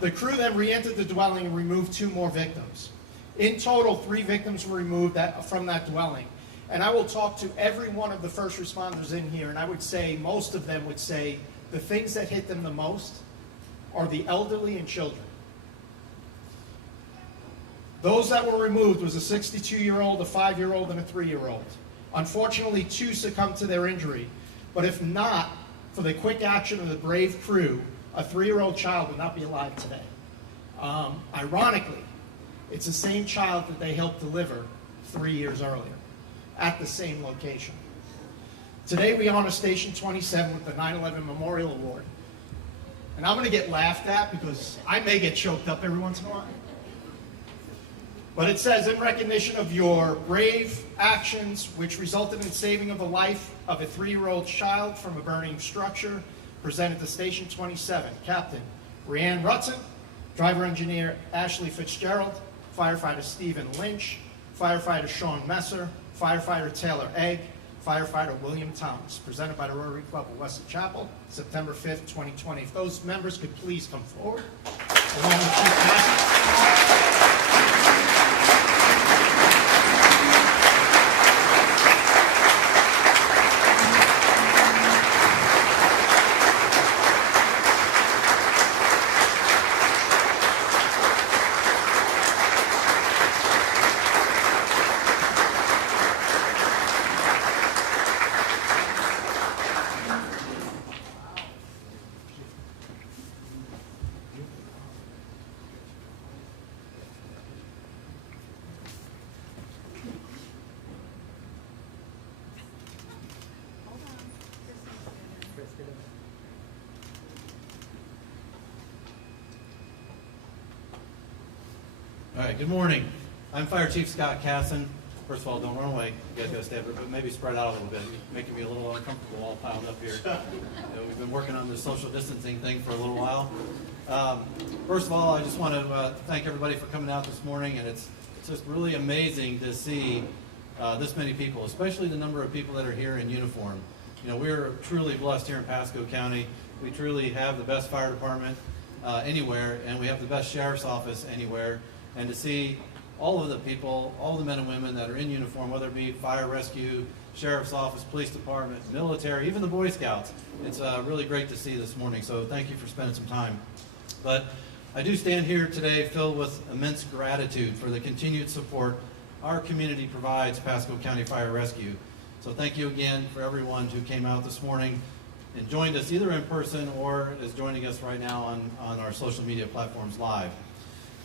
The crew then re-entered the dwelling and removed 2 more victims. In total, 3 victims were removed from that dwelling. And I will talk to every one of the first responders in here, and I would say, most of them would say, the things that hit them the most are the elderly and children. Those that were removed was a 62-year-old, a 5-year-old, and a 3-year-old. Unfortunately, 2 succumbed to their injury, but if not for the quick action of the brave crew, a 3-year-old child would not be alive today. Ironically, it's the same child that they helped deliver 3 years earlier at the same location. Today we honor Station 27 with the 9/11 Memorial Award. And I'm going to get laughed at because I may get choked up every once in a while. But it says, in recognition of your brave actions, which resulted in saving of the life of a 3-year-old child from a burning structure, presented to Station 27, Captain Rhiannon Rutson, Driver Engineer Ashley Fitzgerald, Firefighter Stephen Lynch, Firefighter Sean Messer, Firefighter Taylor Egg, Firefighter William Thomas, presented by the Rotary Club of Wesley Chapel, September 5th, 2020. If those members could please come forward, along with Chief Massey. All right, good morning. I'm Fire Chief Scott Casson. First of all, don't run away. You guys got to stay up, but maybe spread out a little bit. You're making me a little uncomfortable all piled up here. We've been working on this social distancing thing for a little while. First of all, I just want to thank everybody for coming out this morning, and it's just really amazing to see this many people, especially the number of people that are here in uniform. You know, we're truly blessed here in Pasco County. We truly have the best fire department anywhere, and we have the best sheriff's office anywhere. And to see all of the people, all the men and women that are in uniform, whether it be fire rescue, Sheriff's Office, Police Department, military, even the Boy Scouts. It's really great to see this morning, so thank you for spending some time. But I do stand here today filled with immense gratitude for the continued support our community provides Pasco County Fire Rescue. So thank you again for everyone who came out this morning and joined us either in person or is joining us right now on our social media platforms live.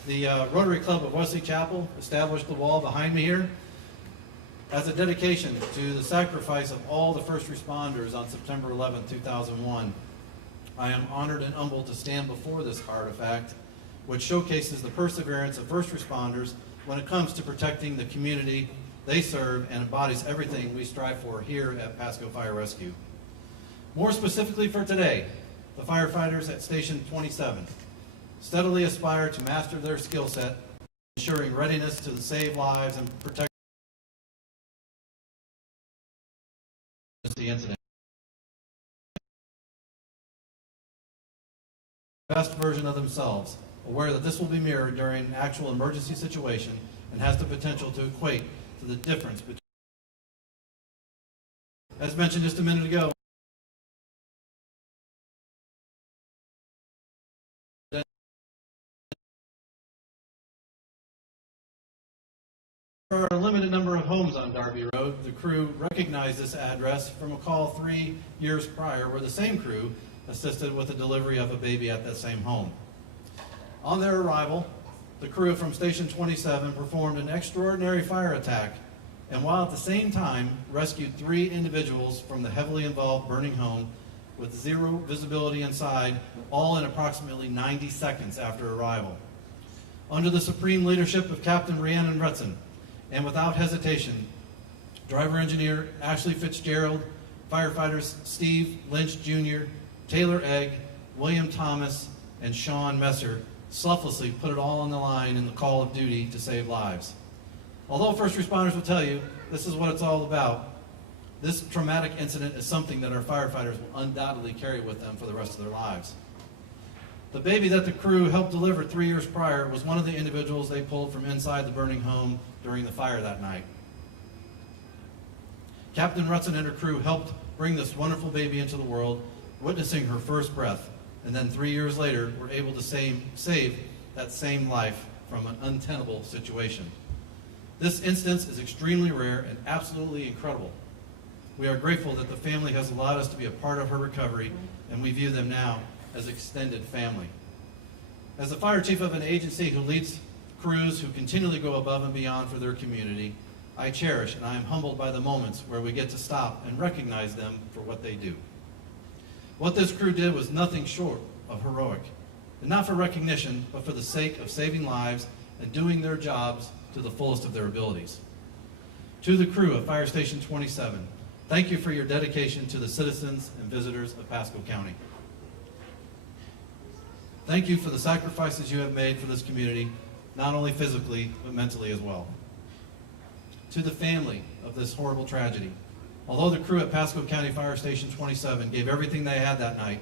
The Rotary Club of Wesley Chapel established the wall behind me here as a dedication to the sacrifice of all the first responders on September 11, 2001. I am honored and humbled to stand before this artifact, which showcases the perseverance of first responders when it comes to protecting the community they serve and embodies everything we strive for here at Pasco Fire Rescue. More specifically for today, the firefighters at Station 27 steadily aspire to master their skill set, ensuring readiness to save lives and protect the incident. Best version of themselves, aware that this will be mirrored during an actual emergency situation and has the potential to equate to the difference between, as mentioned just a minute ago, there are a limited number of homes on Darby Road. The crew recognized this address from a call 3 years prior where the same crew assisted with the delivery of a baby at that same home. On their arrival, the crew from Station 27 performed an extraordinary fire attack, and while at the same time rescued 3 individuals from the heavily involved burning home with 0 visibility inside, all in approximately 90 seconds after arrival. Under the supreme leadership of Captain Rhiannon Rutson, and without hesitation, driver engineer Ashley Fitzgerald, firefighters Steve Lynch Jr., Taylor Egg, William Thomas, and Sean Messer selflessly put it all on the line in the call of duty to save lives. Although first responders will tell you this is what it's all about, this traumatic incident is something that our firefighters will undoubtedly carry with them for the rest of their lives. The baby that the crew helped deliver 3 years prior was one of the individuals they pulled from inside the burning home during the fire that night. Captain Rutson and her crew helped bring this wonderful baby into the world, witnessing her first breath, and then 3 years later were able to save that same life from an untenable situation. This instance is extremely rare and absolutely incredible. We are grateful that the family has allowed us to be a part of her recovery, and we view them now as extended family. As the fire chief of an agency who leads crews who continually go above and beyond for their community, I cherish and I am humbled by the moments where we get to stop and recognize them for what they do. What this crew did was nothing short of heroic, and not for recognition, but for the sake of saving lives and doing their jobs to the fullest of their abilities. To the crew of Fire Station 27, thank you for your dedication to the citizens and visitors of Pasco County. Thank you for the sacrifices you have made for this community, not only physically, but mentally as well. To the family of this horrible tragedy, although the crew at Pasco County Fire Station 27 gave everything they had that night,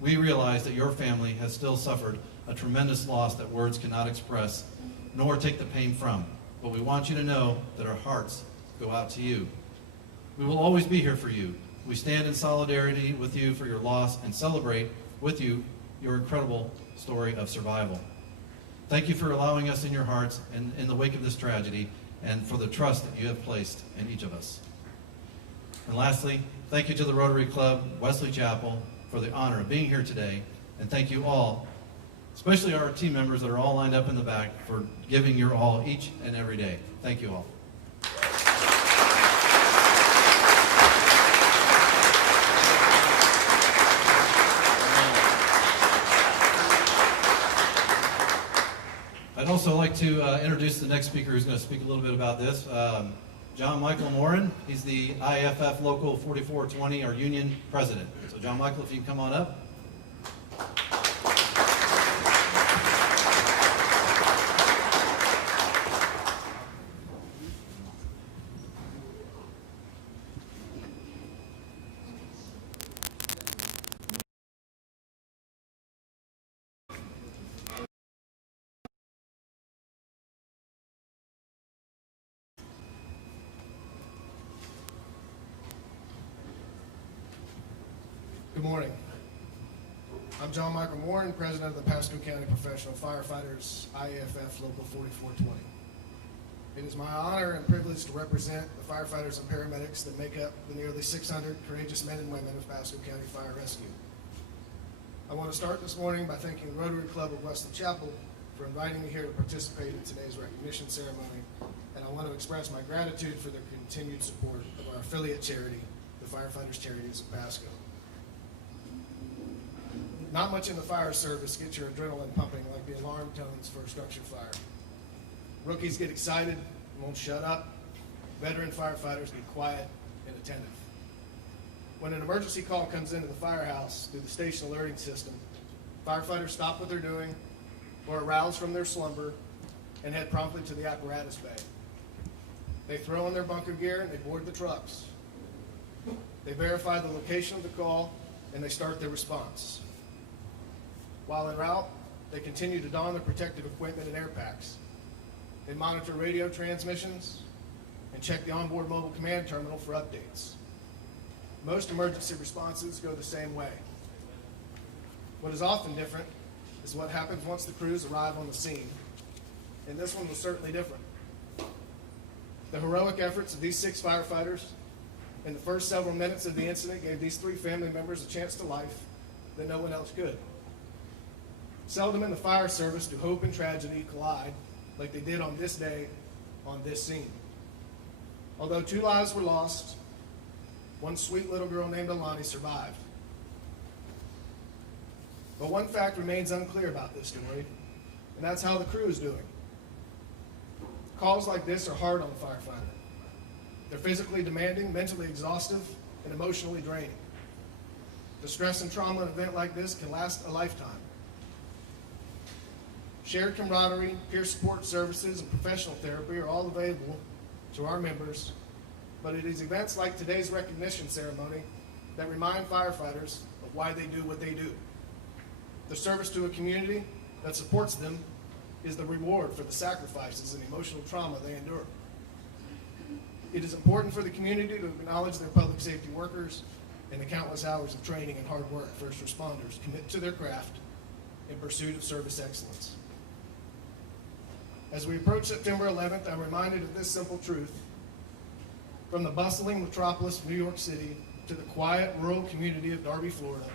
we realize that your family has still suffered a tremendous loss that words cannot express, nor take the pain from. But we want you to know that our hearts go out to you. We will always be here for you. We stand in solidarity with you for your loss and celebrate with you your incredible story of survival. Thank you for allowing us in your hearts and in the wake of this tragedy, and for the trust that you have placed in each of us. And lastly, thank you to the Rotary Club, Wesley Chapel, for the honor of being here today, and thank you all, especially our team members that are all lined up in the back, for giving your all each and every day. Thank you all. I'd also like to introduce the next speaker who's going to speak a little bit about this. John Michael Morin. He's the IFF Local 4420, our union president. So John Michael, if you can come on up. I'm John Michael Warren, President of the Pasco County Professional Firefighters, IAFF Local 4420. It is my honor and privilege to represent the firefighters and paramedics that make up the nearly 600 courageous men and women of Pasco County Fire Rescue. I want to start this morning by thanking the Rotary Club of Wesley Chapel for inviting me here to participate in today's recognition ceremony, and I want to express my gratitude for their continued support of our affiliate charity, the Firefighters Charities of Pasco. Not much in the fire service gets your adrenaline pumping like the alarm tones for a structure fire. Rookies get excited and won't shut up. Veteran firefighters get quiet and attentive. When an emergency call comes into the firehouse through the station alerting system, firefighters stop what they're doing or arouse from their slumber and head promptly to the apparatus bay. They throw on their bunker gear and they board the trucks. They verify the location of the call and they start their response. While en route, they continue to don their protective equipment and air packs. They monitor radio transmissions and check the onboard mobile command terminal for updates. Most emergency responses go the same way. What is often different is what happens once the crews arrive on the scene, and this one was certainly different. The heroic efforts of these 6 firefighters in the first several minutes of the incident gave these 3 family members a chance to life that no one else could. Seldom in the fire service do hope and tragedy collide like they did on this day, on this scene. Although 2 lives were lost, one sweet little girl named Alani survived. But one fact remains unclear about this story, and that's how the crew is doing. Calls like this are hard on the firefighter. They're physically demanding, mentally exhaustive, and emotionally draining. The stress and trauma of an event like this can last a lifetime. Shared camaraderie, peer support services, and professional therapy are all available to our members, but it is events like today's recognition ceremony that remind firefighters of why they do what they do. The service to a community that supports them is the reward for the sacrifices and emotional trauma they endure. It is important for the community to acknowledge their public safety workers and the countless hours of training and hard work first responders commit to their craft in pursuit of service excellence. As we approach September 11th, I'm reminded of this simple truth. From the bustling metropolis of New York City to the quiet rural community of Darby, Florida,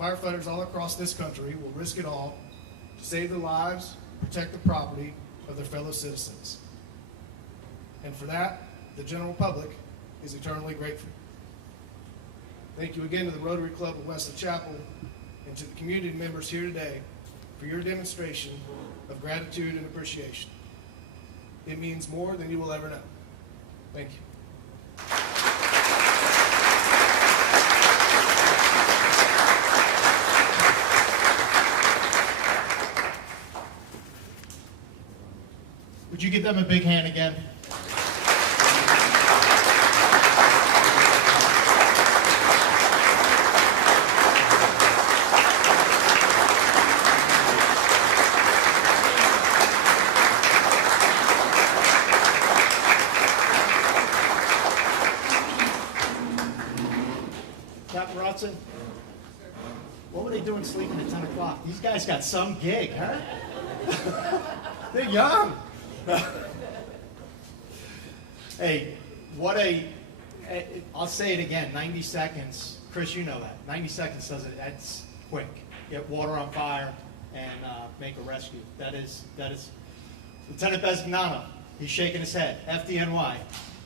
firefighters all across this country will risk it all to save the lives, protect the property of their fellow citizens. And for that, the general public is eternally grateful. Thank you again to the Rotary Club of Wesley Chapel and to the community members here today for your demonstration of gratitude and appreciation. It means more than you will ever know. Thank you. Would you give them a big hand again? Captain Rodson, what were they doing sleeping at 10 o'clock? These guys got some gig, huh? They're young. Hey, I'll say it again, 90 seconds. Chris, you know that. 90 seconds does it, that's quick. Get water on fire and make a rescue. That is Lieutenant Besgnano. He's shaking his head. FDNY.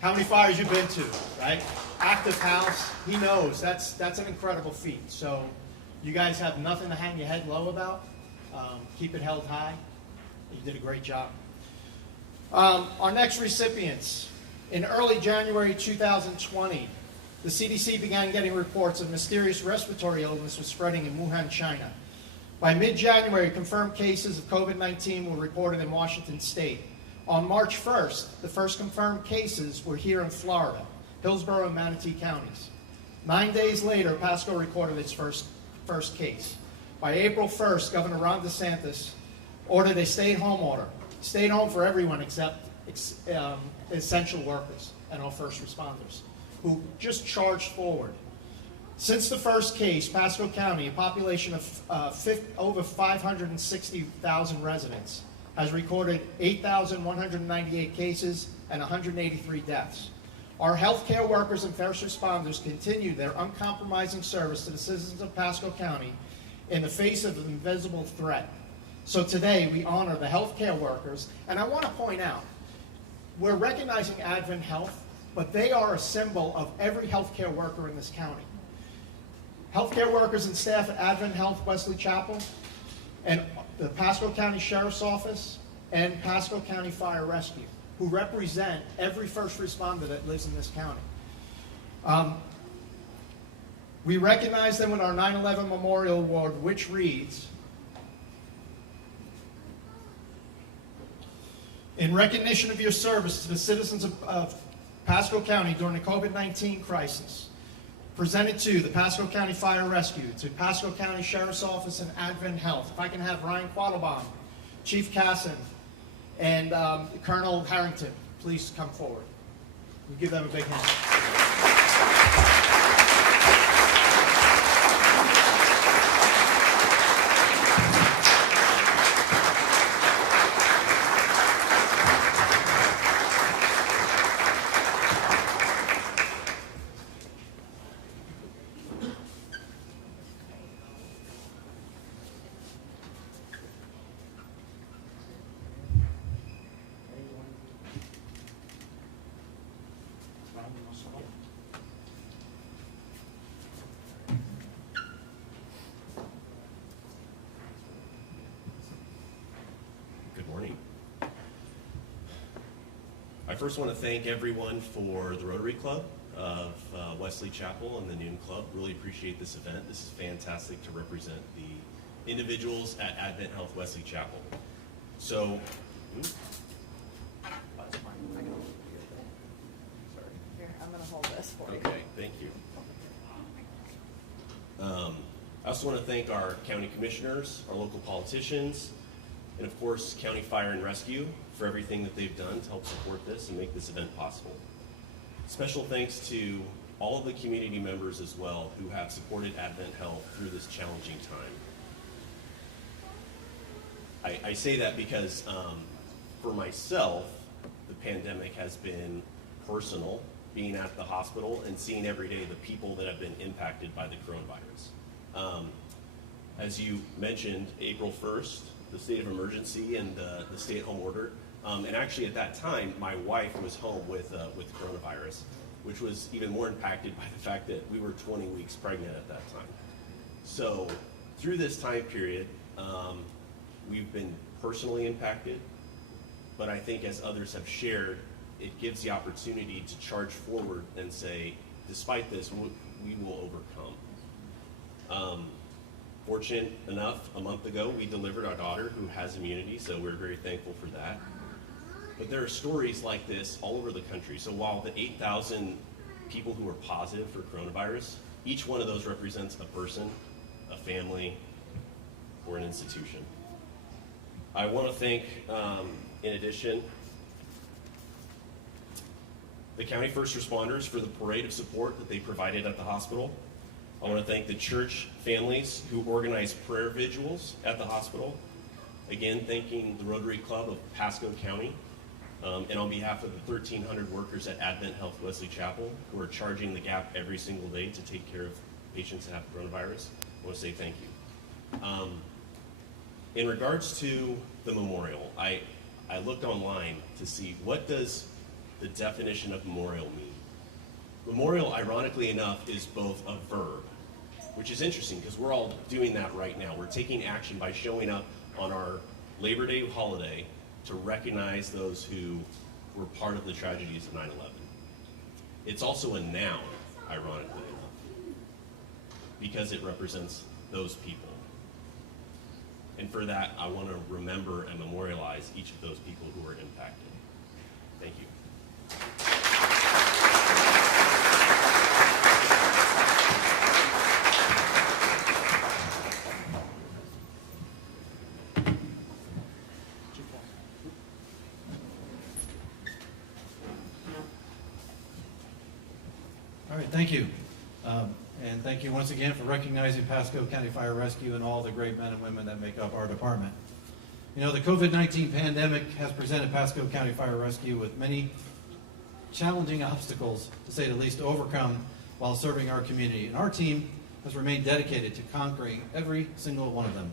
How many fires you been to, right? Active house, he knows. That's an incredible feat. So you guys have nothing to hang your head low about. Keep it held high. You did a great job. Our next recipients. In early January 2020, the CDC began getting reports of mysterious respiratory illness was spreading in Wuhan, China. By mid-January, confirmed cases of COVID-19 were reported in Washington State. On March 1st, the first confirmed cases were here in Florida, Hillsborough and Manatee counties. 9 days later, Pasco recorded its first case. By April 1st, Governor Ron DeSantis ordered a stay-at-home order. Stayed home for everyone except essential workers and our first responders, who just charged forward. Since the first case, Pasco County, a population of over 560,000 residents, has recorded 8,198 cases and 183 deaths. Our healthcare workers and first responders continue their uncompromising service to the citizens of Pasco County in the face of an invisible threat. So today we honor the healthcare workers, and I want to point out, we're recognizing Advent Health, but they are a symbol of every healthcare worker in this county. Healthcare workers and staff at Advent Health Wesley Chapel, and the Pasco County Sheriff's Office, and Pasco County Fire Rescue, who represent every first responder that lives in this county. We recognize them with our 9/11 Memorial Award, which reads, in recognition of your service to the citizens of Pasco County during the COVID-19 crisis, presented to the Pasco County Fire Rescue, to Pasco County Sheriff's Office and Advent Health. If I can have Ryan Quattlebaum, Chief Casson, and Colonel Harrington, please come forward. We give them a big hand. I first want to thank everyone for the Rotary Club of Wesley Chapel and the Noon Club. Really appreciate this event. This is fantastic to represent the individuals at Advent Health Wesley Chapel. So, Here, I'm going to hold this for you. okay, thank you. I also want to thank our county commissioners, our local politicians, and of course, County Fire and Rescue for everything that they've done to help support this and make this event possible. Special thanks to all of the community members as well who have supported Advent Health through this challenging time. I say that because for myself, the pandemic has been personal, being at the hospital and seeing every day the people that have been impacted by the coronavirus. As you mentioned, April 1st, the state of emergency and the stay-at-home order. And actually at that time, my wife was home with coronavirus, which was even more impacted by the fact that we were 20 weeks pregnant at that time. So through this time period, we've been personally impacted, but I think as others have shared, it gives the opportunity to charge forward and say, despite this, we will overcome. Fortunate enough, a month ago, we delivered our daughter who has immunity, so we're very thankful for that. But there are stories like this all over the country. So while the 8,000 people who are positive for coronavirus, each one of those represents a person, a family, or an institution. I want to thank, in addition, the county first responders for the parade of support that they provided at the hospital. I want to thank the church families who organized prayer vigils at the hospital. Again, thanking the Rotary Club of Pasco County, and on behalf of the 1,300 workers at Advent Health Wesley Chapel who are charging the gap every single day to take care of patients that have coronavirus, I want to say thank you. In regards to the memorial, I looked online to see what does the definition of memorial mean. Memorial, ironically enough, is both a verb, which is interesting because we're all doing that right now. We're taking action by showing up on our Labor Day holiday to recognize those who were part of the tragedies of 9/11. It's also a noun, ironically enough, because it represents those people. And for that, I want to remember and memorialize each of those people who were impacted. Thank you. All right, thank you. and thank you once again for recognizing Pasco County Fire Rescue and all the great men and women that make up our department. You know, the COVID-19 pandemic has presented Pasco County Fire Rescue with many challenging obstacles, to say the least, to overcome while serving our community. And our team has remained dedicated to conquering every single one of them.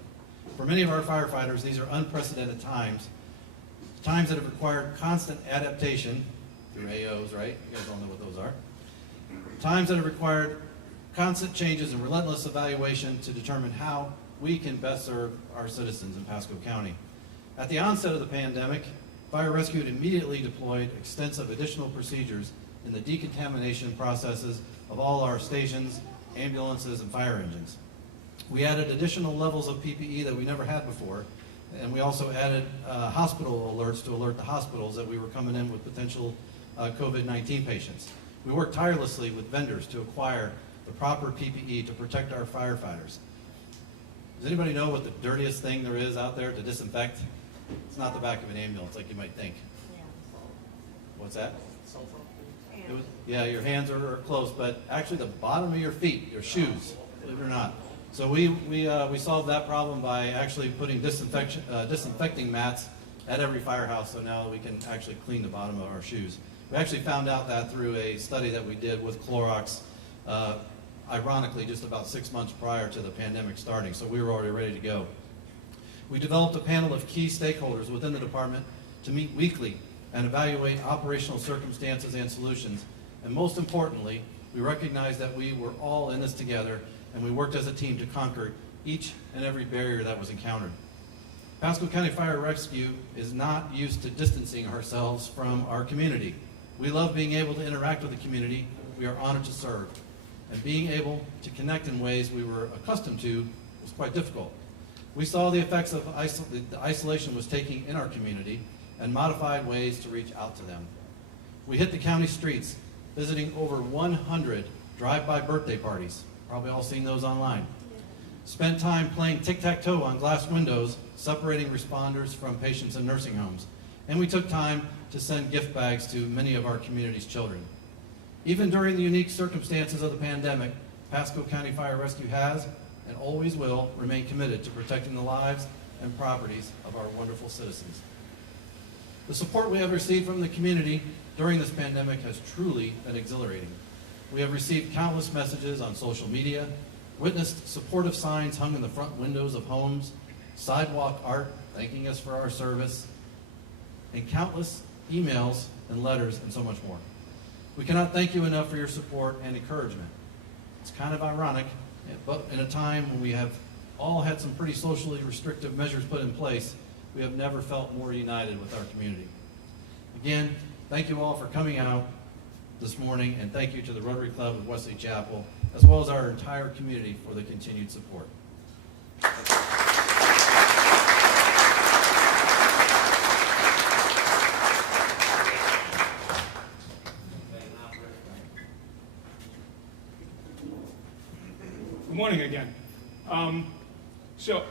For many of our firefighters, these are unprecedented times that have required constant adaptation through AOs, right? You guys all know what those are. Times that have required constant changes and relentless evaluation to determine how we can best serve our citizens in Pasco County. At the onset of the pandemic, Fire Rescue had immediately deployed extensive additional procedures in the decontamination processes of all our stations, ambulances, and fire engines. We added additional levels of PPE that we never had before, and we also added hospital alerts to alert the hospitals that we were coming in with potential COVID-19 patients. We worked tirelessly with vendors to acquire the proper PPE to protect our firefighters. Does anybody know what the dirtiest thing there is out there to disinfect? It's not the back of an ambulance like you might think. What's that? Yeah, your hands are close, but actually the bottom of your feet, your shoes, believe it or not. So we solved that problem by actually putting disinfecting mats at every firehouse, so now we can actually clean the bottom of our shoes. We actually found out that through a study that we did with Clorox, ironically just about 6 months prior to the pandemic starting, so we were already ready to go. We developed a panel of key stakeholders within the department to meet weekly and evaluate operational circumstances and solutions. And most importantly, we recognized that we were all in this together, and we worked as a team to conquer each and every barrier that was encountered. Pasco County Fire Rescue is not used to distancing ourselves from our community. We love being able to interact with the community. We are honored to serve. And being able to connect in ways we were accustomed to was quite difficult. We saw the effects of the isolation was taking in our community and modified ways to reach out to them. We hit the county streets, visiting over 100 drive-by birthday parties. Probably all seen those online. Spent time playing tic-tac-toe on glass windows, separating responders from patients in nursing homes. And we took time to send gift bags to many of our community's children. Even during the unique circumstances of the pandemic, Pasco County Fire Rescue has and always will remain committed to protecting the lives and properties of our wonderful citizens. The support we have received from the community during this pandemic has truly been exhilarating. We have received countless messages on social media, witnessed supportive signs hung in the front windows of homes, sidewalk art thanking us for our service, and countless emails and letters and so much more. We cannot thank you enough for your support and encouragement. It's kind of ironic, but in a time when we have all had some pretty socially restrictive measures put in place, we have never felt more united with our community. Again, thank you all for coming out this morning, and thank you to the Rotary Club of Wesley Chapel, as well as our entire community for the continued support. Good morning again. So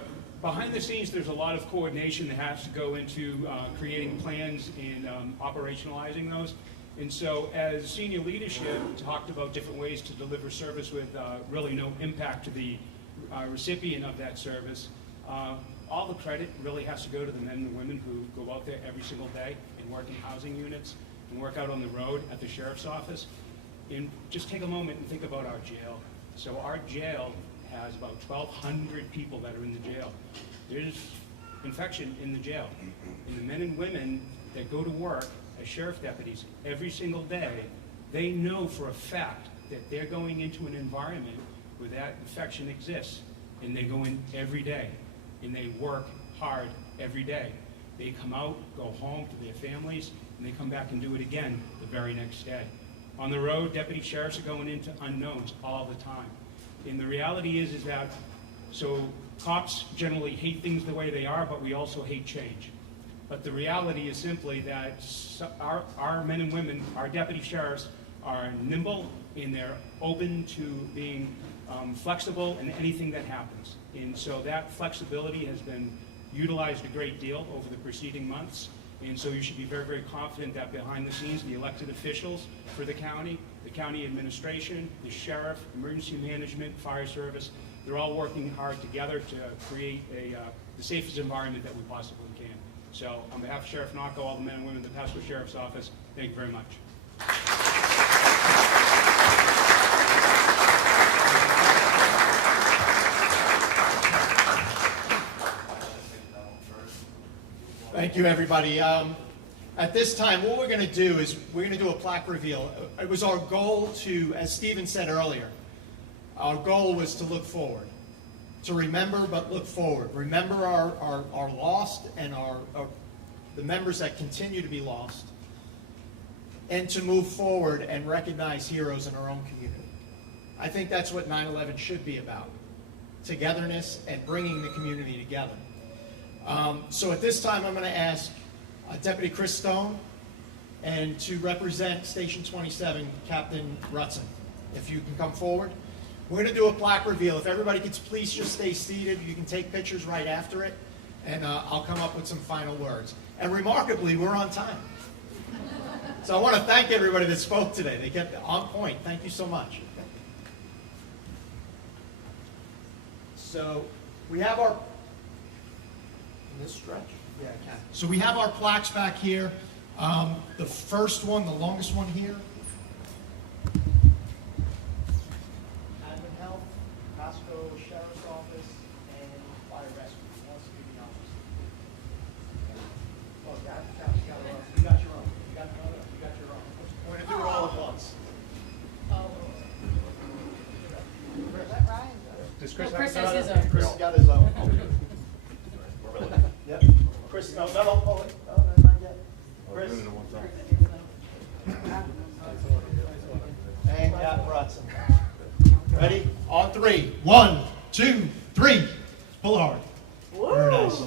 behind the scenes, there's a lot of coordination that has to go into creating plans and operationalizing those. And so as senior leadership talked about different ways to deliver service with really no impact to the recipient of that service, all the credit really has to go to the men and women who go out there every single day and work in housing units and work out on the road at the sheriff's office. And just take a moment and think about our jail. So our jail has about 1,200 people that are in the jail. There's infection in the jail. And the men and women that go to work as sheriff deputies every single day, they know for a fact that they're going into an environment where that infection exists. And they go in every day. And they work hard every day. They come out, go home to their families, and they come back and do it again the very next day. On the road, deputy sheriffs are going into unknowns all the time. And the reality is that, so cops generally hate things the way they are, but we also hate change. But the reality is simply that our men and women, our deputy sheriffs, are nimble and they're open to being flexible in anything that happens. And so that flexibility has been utilized a great deal over the preceding months. And so you should be very, very confident that behind the scenes, the elected officials for the county, the county administration, the sheriff, emergency management, fire service. They're all working hard together to create the safest environment that we possibly can. So on behalf of Sheriff Narco, all the men and women of the Pasco Sheriff's Office, thank you very much. Thank you, everybody. At this time, what we're going to do is we're going to do a plaque reveal. It was our goal to, as Steven said earlier, our goal was to look forward, to remember but look forward. Remember our lost and the members that continue to be lost, and to move forward and recognize heroes in our own community. I think that's what 9/11 should be about, togetherness and bringing the community together. So at this time, I'm going to ask Deputy Chris Stone, and to represent Station 27, Captain Rutson, if you can come forward. We're going to do a plaque reveal. If everybody could please just stay seated, you can take pictures right after it, and I'll come up with some final words. And remarkably, we're on time. So I want to thank everybody that spoke today. They kept on point. Thank you so much. So we have our, in this stretch? Yeah, I can. So we have our plaques back here. The first one, the longest one here. Admin Health, Pasco Sheriff's Office, and Fire Rescue. All security officers. Oh, you got your own. You got your own. We're going to do it all at once. Does Chris Chris have has his own. Chris got his own. Yep. Chris, no, hold it. No, not yet. Chris. And Captain Rutson. Ready? On three. 1, 2, 3. Pull hard. Very nice.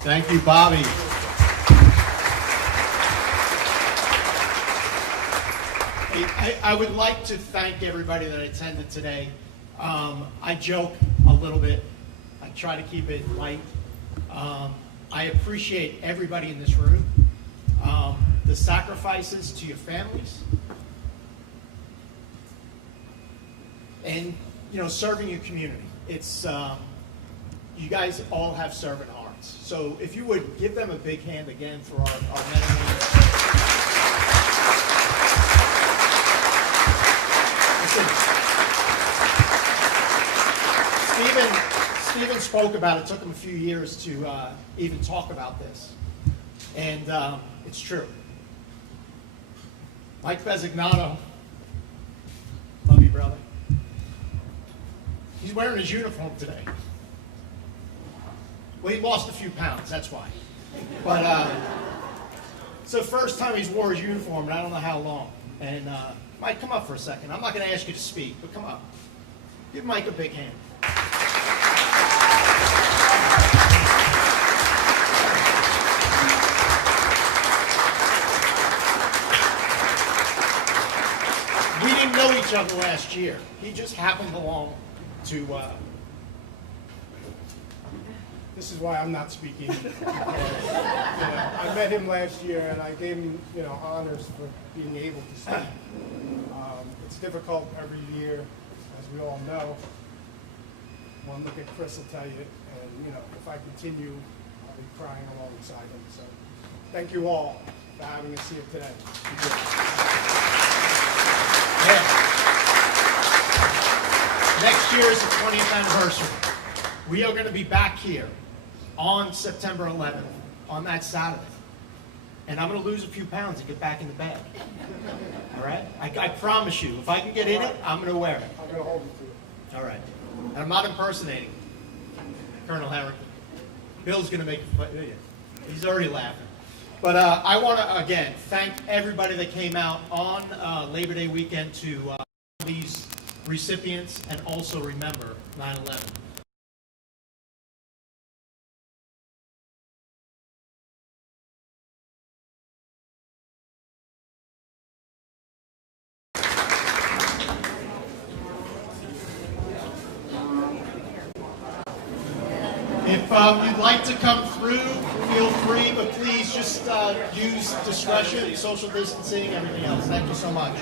Thank you, Bobby. I would like to thank everybody that attended today. I joke a little bit. I try to keep it light. I appreciate everybody in this room, the sacrifices to your families, and serving your community. It's you guys all have servant hearts. So if you would give them a big hand again for our men and women. Listen, Steven spoke about it. It took him a few years to even talk about this. And it's true. Mike Besignano, love you, brother. He's wearing his uniform today. Well, he lost a few pounds, that's why. But it's the first time he's wore his uniform, and I don't know how long. And Mike, come up for a second. I'm not going to ask you to speak, but come up. Give Mike a big hand. We didn't know each other last year. He just happened along to... This is why I'm not speaking. I met him last year, and I gave him, honors for being able to speak. It's difficult every year, as we all know. One look at Chris will tell you, and if I continue, I'll be crying alongside him. So, thank you all for having us here today. Next year is the 20th anniversary. We are going to be back here on September 11th, on that Saturday. And I'm going to lose a few pounds to get back in the bag. All right? I promise you, if I can get in it, I'm going to wear it. I'm going to hold you to it. All right. And I'm not impersonating Colonel Harrington. Bill's going to make a fight. He's already laughing. But I want to, again, thank everybody that came out on Labor Day weekend to these recipients and also remember 9/11. If you'd like to come through, feel free, but please just use discretion, social distancing, everything else. Thank you so much.